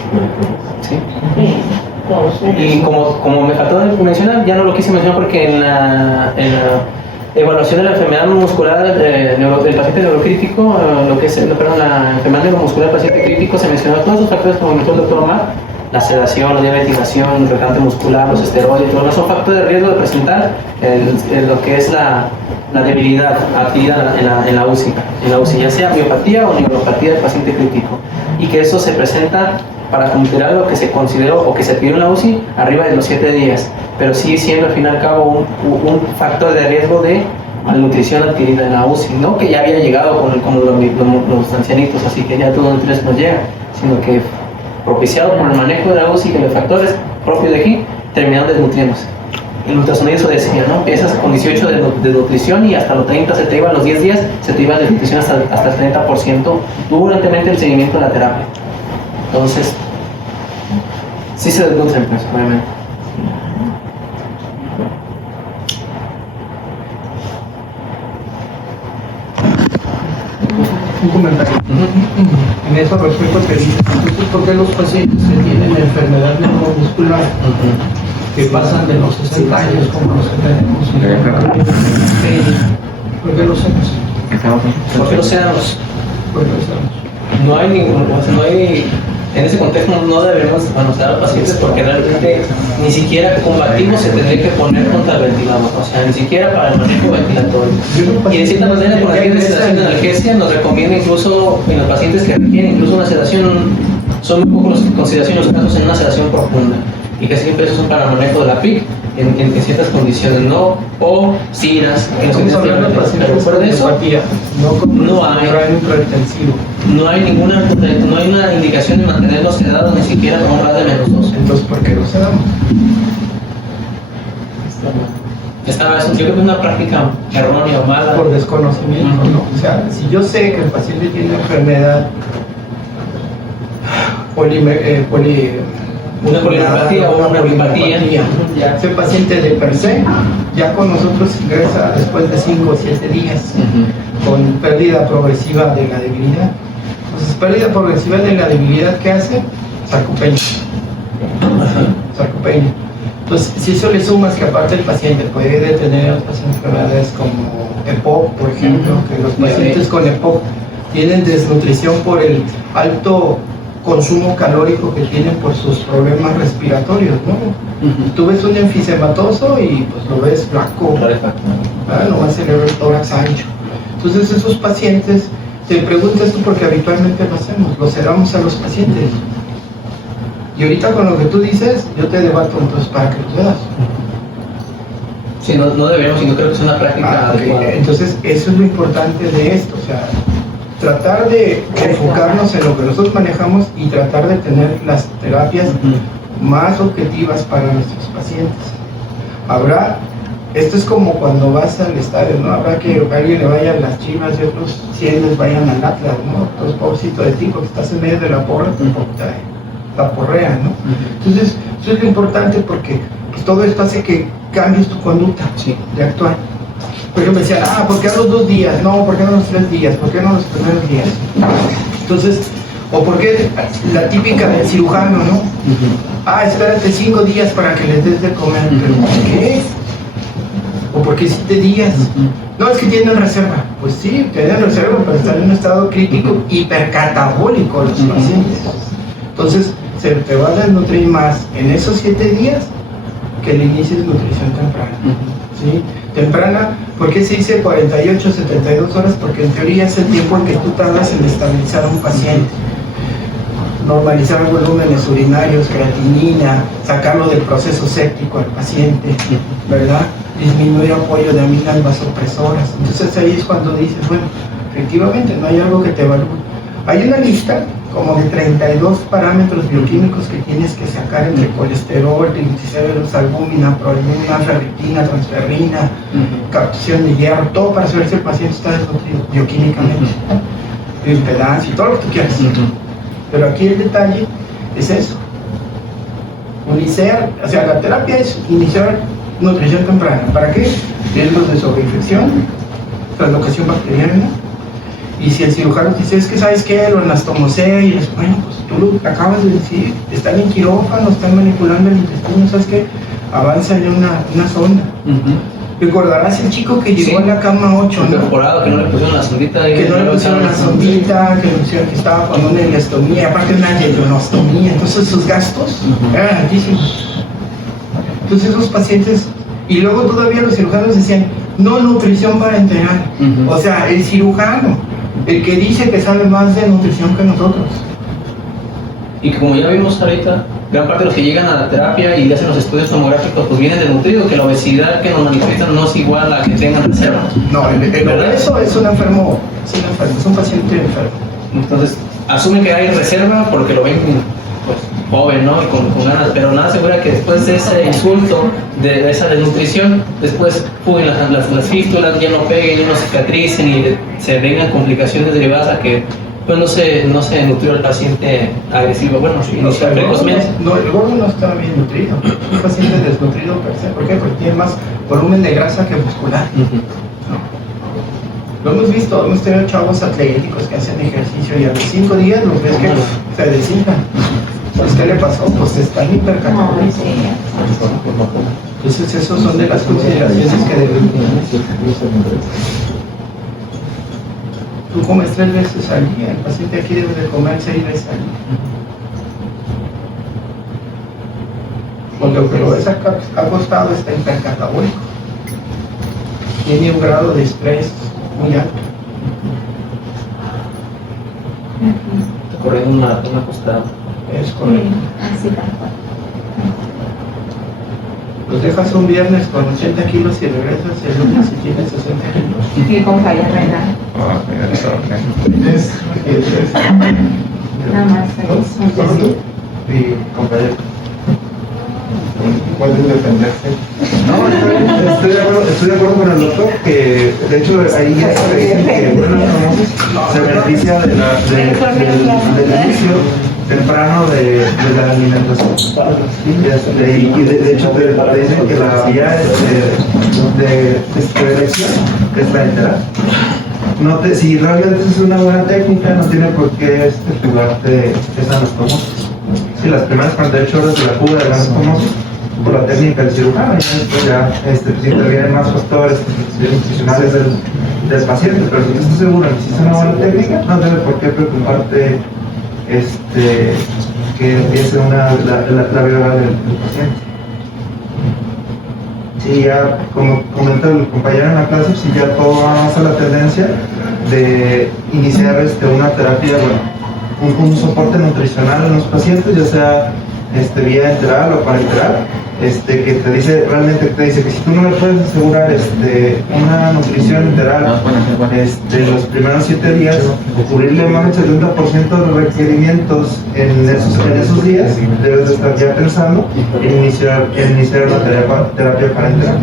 Sí. Y como me faltó mencionar, ya no lo quise mencionar porque en la evaluación de la enfermedad muscular del paciente neurocrítico, lo que es la enfermedad neuromuscular del paciente crítico, se mencionó todos los factores como mencionó el doctor Omar, la sedación, la ventilación, el relajante muscular, los esteroides, todo eso son factores de riesgo de presentar lo que es la debilidad adquirida en la UCI, ya sea miopatía o neuropatía del paciente crítico, y que eso se presenta para considerar lo que se consideró o que se pidió en la UCI arriba de los 7 días, pero sigue siendo al fin y al cabo un factor de riesgo de malnutrición adquirida en la UCI, no que ya había llegado como los ancianitos, así que ya todo el estrés nos llega, sino que propiciado por el manejo de la UCI y los factores propios de aquí, terminaron desnutriéndose. El ultrasonido eso decía, ¿no? Empiezas con 18 de nutrición y hasta los 30 se te iba, a los 10 días se te iba de nutrición hasta el 30% durante el seguimiento de la terapia. Entonces, sí se desnutren, pues, obviamente. Un comentario. En eso respecto que dices, entonces, ¿por qué los pacientes que tienen enfermedad neuromuscular que pasan de los 60 años como los que tenemos? ¿Por qué los hacemos? ¿Por qué los seamos? No hay ningún, en ese contexto no debemos manosear a los pacientes porque realmente ni siquiera combativo se tendría que poner contra el ventilador, o sea, ni siquiera para el manejo ventilatorio. Y de cierta manera, con la sedación de analgesia nos recomienda incluso en los pacientes que requieren incluso una sedación, son muy pocos los consideraciones los casos en una sedación profunda, y que siempre esos son para el manejo de la PIC en ciertas condiciones, ¿no? O ciras, en los que Estamos hablando de pero pacientes fuera con de eso, neuropatía, no con no hay. cráneo hipertensivo. no hay una indicación de mantenerlos sedados ni siquiera con un grado de -2. Entonces, ¿por qué lo sedamos? Yo creo que es una práctica errónea o mala. Por desconocimiento, ¿no? O sea, si yo sé que el paciente tiene una enfermedad Una polineuropatía o una polipatía. ya ese paciente de per se, ya con nosotros ingresa después de 5 o 7 días con pérdida progresiva de la debilidad. Entonces, pérdida progresiva de la debilidad, ¿qué hace? Sarcopenia. Sarcopenia. Entonces, si eso le sumas que aparte el paciente puede tener otras enfermedades como EPOC, por ejemplo, que los pacientes con EPOC tienen desnutrición por el alto consumo calórico que tienen por sus problemas respiratorios, ¿no? Tú ves un enfisematoso y pues lo ves flaco, no va a ser el tórax ancho. Entonces esos pacientes, te preguntas tú porque habitualmente lo hacemos, lo sedamos a los pacientes. Y ahorita con lo que tú dices, yo te debato entonces para que lo sedas. Sí, no debemos, y no creo que sea una práctica adecuada. Entonces eso es lo importante de esto, o sea, tratar de enfocarnos en lo que nosotros manejamos y tratar de tener las terapias más objetivas para nuestros pacientes. Esto es como cuando vas al estadio, ¿no? Habrá que alguien le vaya a las Chivas y otros 100 les vayan al Atlas, ¿no? Entonces, pobrecito de ti, porque estás en medio de la porra, la porrea, ¿no? Entonces, eso es lo importante porque pues, todo esto hace que cambies tu conducta de actuar. Por ejemplo, me decían, ¿por qué a los 2 días? No, ¿por qué no a los 3 días? ¿Por qué no a los primeros días? Entonces, o por qué la típica del cirujano, ¿no? Espérate 5 días para que les des de comer. ¿Pero por qué? ¿O por qué 7 días? No, es que tienen reserva. Pues sí, tienen reserva, pero están en un estado crítico hipercatabólico los pacientes. Entonces, se te va a desnutrir más en esos 7 días que le inicies nutrición temprana. ¿Sí? Temprana, ¿por qué se dice 48, 72 horas? Porque en teoría es el tiempo en que tú tardas en estabilizar a un paciente. Normalizar volúmenes urinarios, creatinina, sacarlo del proceso séptico al paciente, ¿verdad? Disminuir apoyo de amigas vasopresoras. Entonces ahí es cuando dices, bueno, efectivamente no hay algo que te evalúe. Hay una lista como de 32 parámetros bioquímicos que tienes que sacar entre colesterol, triglicéridos, albúmina, proalbúmina, ferritina, transferrina, captación de hierro, todo para saber si el paciente está desnutrido bioquímicamente, impedancia y todo lo que tú quieras. Pero aquí el detalle es eso. Iniciar, o sea, la terapia es iniciar nutrición temprana. ¿Para qué? Riesgos de sobreinfección, translocación bacteriana. Y si el cirujano dice, es que sabes qué, lo anastomosea y es, bueno, pues tú lo acabas de decir, están en quirófano, están manipulando el intestino, ¿sabes qué? Avanza en una sonda. Recordarás el chico que llegó a la cama 8, ¿no? Incorporado, que no le pusieron la sondita. Que no le pusieron la sondita, que estaba con una ileostomía, aparte una ileostomía, entonces sus gastos eran altísimos. Entonces esos pacientes, y luego todavía los cirujanos decían, no nutrición parenteral. O sea, el cirujano, el que dice que sabe más de nutrición que nosotros. Y que como ya vimos ahorita, gran parte de los que llegan a la terapia y hacen los estudios tomográficos pues vienen desnutridos, que la obesidad que nos manifiestan no es igual a que tengan reserva. No, el obeso es un enfermo, es un paciente enfermo. Entonces, asumen que hay reserva porque lo ven pues, joven, ¿no? Y con ganas, pero nada asegura que después de ese insulto, de esa desnutrición, después las fístulas ya no peguen, ya no cicatricen y se vengan complicaciones derivadas a que pues no se nutrió el paciente agresivo. Bueno, inició precozmente. No, el gordo no está bien nutrido. Es un paciente desnutrido per se. ¿Por qué? Porque tiene más volumen de grasa que muscular. ¿No? Lo hemos visto, hemos tenido chavos atléticos que hacen ejercicio y a los 5 días los ves que se deshincan. Pues, ¿qué le pasó? Pues están hipercatabólicos. Entonces, esos son de las consideraciones que debemos tener. Tú comes 3 veces al día, el paciente aquí debe de comer 6 veces al día. Porque lo que lo ves acostado está hipercatabólico. Tiene un grado de estrés muy alto. Está corriendo una acostada. Es correcto. Así tal cual. Los dejas un viernes con 80 kilos y regresas el lunes y tienes 60 kilos. Y con falla renal. Nada más. Y compañero. Pueden defenderse. No, estoy de acuerdo con el doctor que de hecho ahí ya se dicen que bueno, se beneficia del inicio temprano de la alimentación. Y de hecho te dicen que la vía de elección es la enteral. Si realmente es una buena técnica, no tiene por qué jugarte esa anastomosis. Si las primeras 48 horas de la cura de la anastomosis, por la técnica del cirujano, y después ya pues intervienen más factores nutricionales del paciente, pero si no estás seguro que existe una buena técnica, no debe por qué preocuparte que empiece la vida del paciente. Sí, ya como comentó el compañero en la clase, si ya todo va más a la tendencia de iniciar una terapia, bueno, un soporte nutricional en los pacientes, ya sea vía enteral o parenteral, que te dice, realmente te dice que si tú no le puedes asegurar una nutrición enteral los primeros 7 días, cubrirle más del 70% de los requerimientos en esos días, debes de estar ya pensando en iniciar una terapia parenteral.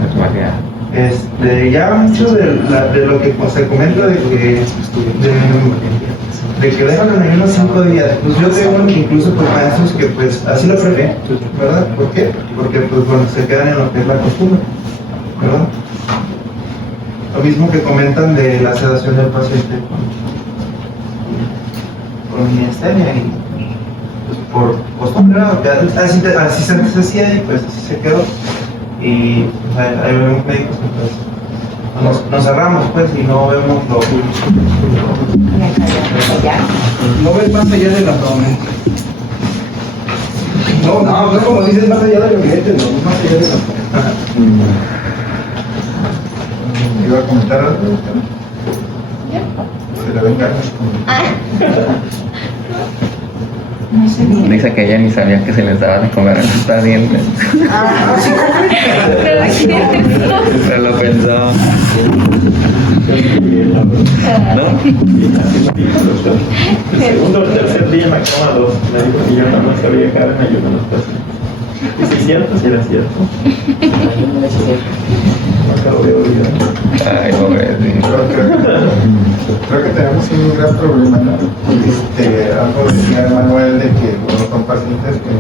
Ya mucho de lo que se comenta de que dejan en ayuno 5 días, pues yo tengo incluso pues maestros que pues así lo prefieren, ¿verdad? ¿Por qué? Porque pues bueno, se quedan en lo que es la costumbre, ¿verdad? Lo mismo que comentan de la sedación del paciente con miastenia y pues por costumbre, ¿no? Así se hacía y pues así se quedó. Y pues, hay médicos que pues nos cerramos pues y no vemos lo No ves más allá del abdomen. No, como dices, más allá del ambiente, no, más allá del abdomen. ¿Iba a comentar algo? Se le ven ganas. No sé bien. Dice que ella ni sabía que se les daba de comer a los pacientes. Se lo pensó. ¿No? El segundo o el tercer día me acaba 2. Me dijo que yo nada más sabía que eran ayuno a los pacientes. Y si es cierto, si era cierto. Me acabo de olvidar. Ay, pobrecito. Creo que tenemos un gran problema, ¿no? Algo decía Manuel de que son pacientes que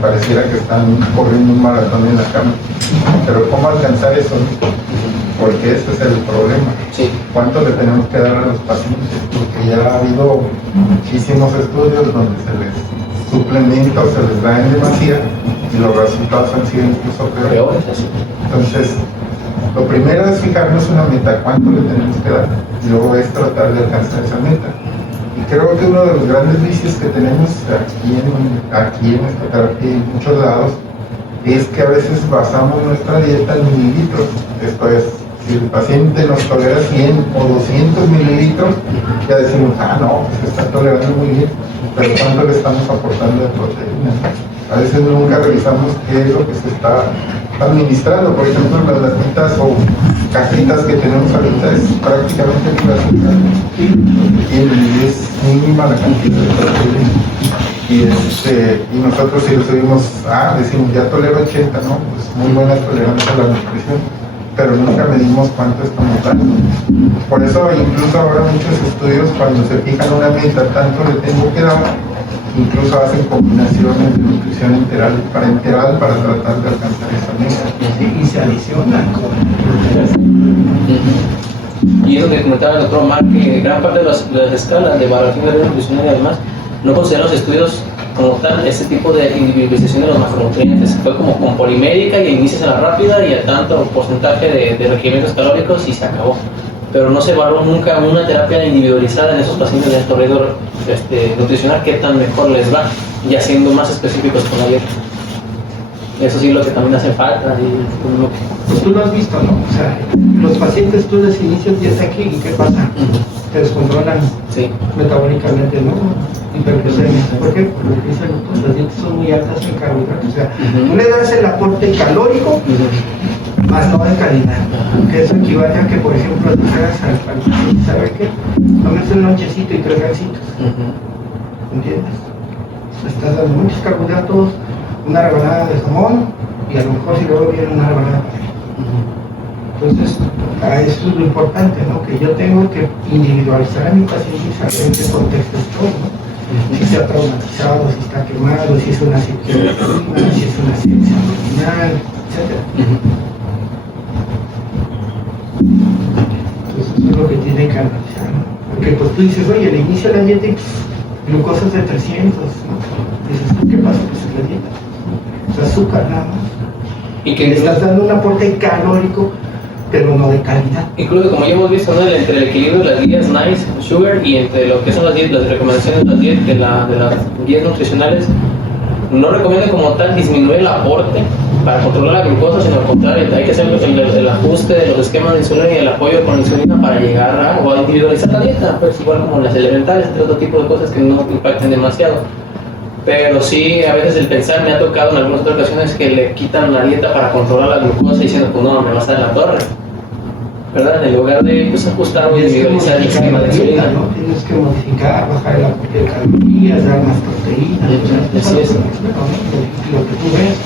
pareciera que están corriendo un maratón en la cama. Pero ¿cómo alcanzar eso? Porque ese es el problema. Sí. ¿Cuánto le tenemos que dar a los pacientes? Porque ya ha habido muchísimos estudios donde se les suplementos, se les da en demasía y los resultados han sido incluso peores. Entonces, lo primero es fijarnos una meta, cuánto le tenemos que dar, y luego es tratar de alcanzar esa meta. Y creo que uno de los grandes vicios que tenemos aquí en esta terapia y en muchos lados es que a veces basamos nuestra dieta en mililitros. Esto es, si el paciente nos tolera 100 o 200 mililitros, ya decimos, no, pues está tolerando muy bien, pero ¿cuánto le estamos aportando de proteína? A veces nunca revisamos qué es lo que se está administrando. Por ejemplo, las latitas o cajitas que tenemos ahorita es prácticamente pura azúcar, y es mínima la cantidad de proteína. Y nosotros si lo subimos, decimos ya tolero 80, ¿no? Pues muy buena tolerancia a la nutrición, pero nunca medimos cuánto estamos dando. Por eso incluso ahora muchos estudios, cuando se fijan una meta, tanto le tengo que dar, incluso hacen combinaciones de nutrición enteral y parenteral para tratar de alcanzar esa meta. Y se adicionan. Y es lo que comentaba el doctor Omar, que gran parte de las escalas de valoración de riesgo nutricional y además no consideran los estudios como tal ese tipo de individualización de los macronutrientes. Fue como con polimérica y inicias a la rápida y a tanto porcentaje de requerimientos calóricos y se acabó. Pero no se evaluó nunca una terapia individualizada en esos pacientes de alto riesgo nutricional, qué tan mejor les va, ya siendo más específicos con la dieta. Eso sí es lo que también hace falta. Pues tú lo has visto, ¿no? O sea, los pacientes tú les inicias dieta aquí y ¿qué pasa? Te descontrolan metabólicamente, ¿no? Hiperglucemia. ¿Por qué? Porque dicen, las dietas son muy muy altas en carbohidratos. O sea, tú le das el aporte calórico, más no de calidad. Que eso equivale a que, por ejemplo, dijeras al paciente, ¿sabe qué? Tómese un lonchecito y 3 gancitos. ¿Entiendes? Le estás dando muchos carbohidratos, una rebanada de jamón, y a lo mejor si luego viene una rebanada. Entonces, a eso es lo importante, ¿no? Que yo tengo que individualizar a mi paciente y saber en qué contexto estoy, ¿no? Si está traumatizado, si está quemado, si es una cirugía, si es una asfixia abdominal, etc. Entonces, eso es lo que tiene que analizar, ¿no? Porque pues tú dices, oye, al inicio de la dieta, glucosa es de 300, ¿no? Dices, ¿qué pasa? Pues es la dieta. Es azúcar nada más. Y que Le estás dando un aporte calórico, pero no de calidad. incluso como ya hemos visto, ¿no? Entre el equilibrio de las guías NICE Sugar y entre lo que son las recomendaciones de las guías nutricionales, no recomiendan como tal disminuir el aporte para controlar la glucosa, sino al contrario, hay que hacer el ajuste de los esquemas de insulina y el apoyo con insulina para llegar a, o a individualizar la dieta, pues igual como las elementales, entre otro tipo de cosas que no impacten demasiado. Pero sí, a veces el pensar, me ha tocado en algunas otras ocasiones que le quitan la dieta para controlar la glucosa diciendo, pues no, me vas a dar la torre, ¿verdad? En lugar de pues, ajustar o individualizar el esquema de insulina. ¿no? Tienes que modificar, bajar el aporte de calorías, dar más proteínas. Así es. Lo que tú ves,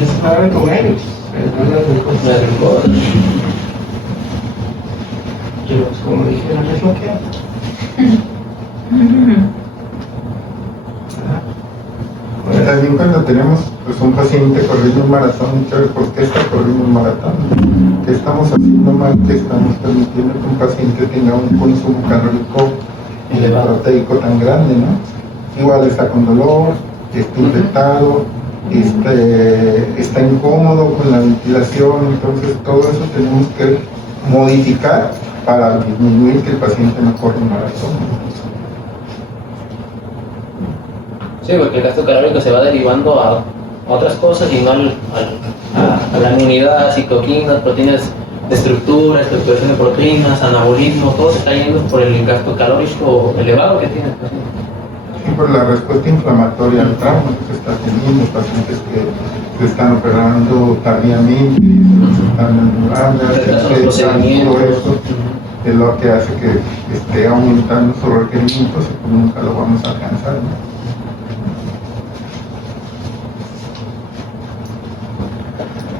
es para de comer, pero la glucosa. La glucosa. Pues, como dijeron, es lo que hay. Bueno, también cuando tenemos pues, un paciente corriendo un maratón, ¿por qué está corriendo un maratón? ¿Qué estamos haciendo mal? ¿Qué estamos permitiendo que un paciente tenga un consumo calórico proteico tan grande, ¿no? Igual está con dolor, está infectado, está incómodo con la ventilación, entonces todo eso tenemos que modificar para disminuir que el paciente no corra un maratón. Sí, porque el gasto calórico se va derivando a otras cosas y no a la inmunidad, citoquinas, proteínas de estructuración de proteínas, anabolismo, todo se está yendo por el gasto calórico elevado que tiene el paciente. Sí, por la respuesta inflamatoria al trauma que se está teniendo, pacientes que se están operando tardíamente, se están endurando, todo eso es lo que hace que esté aumentando sus requerimientos y pues nunca lo vamos a alcanzar, ¿no?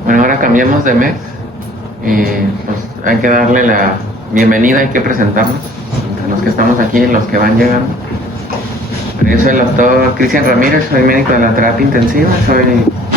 Bueno, ahora cambiamos de mes y pues hay que darle la bienvenida, hay que presentarnos a los que estamos aquí y los que van llegando. Yo soy el doctor Cristian Ramírez, soy médico de la terapia intensiva, soy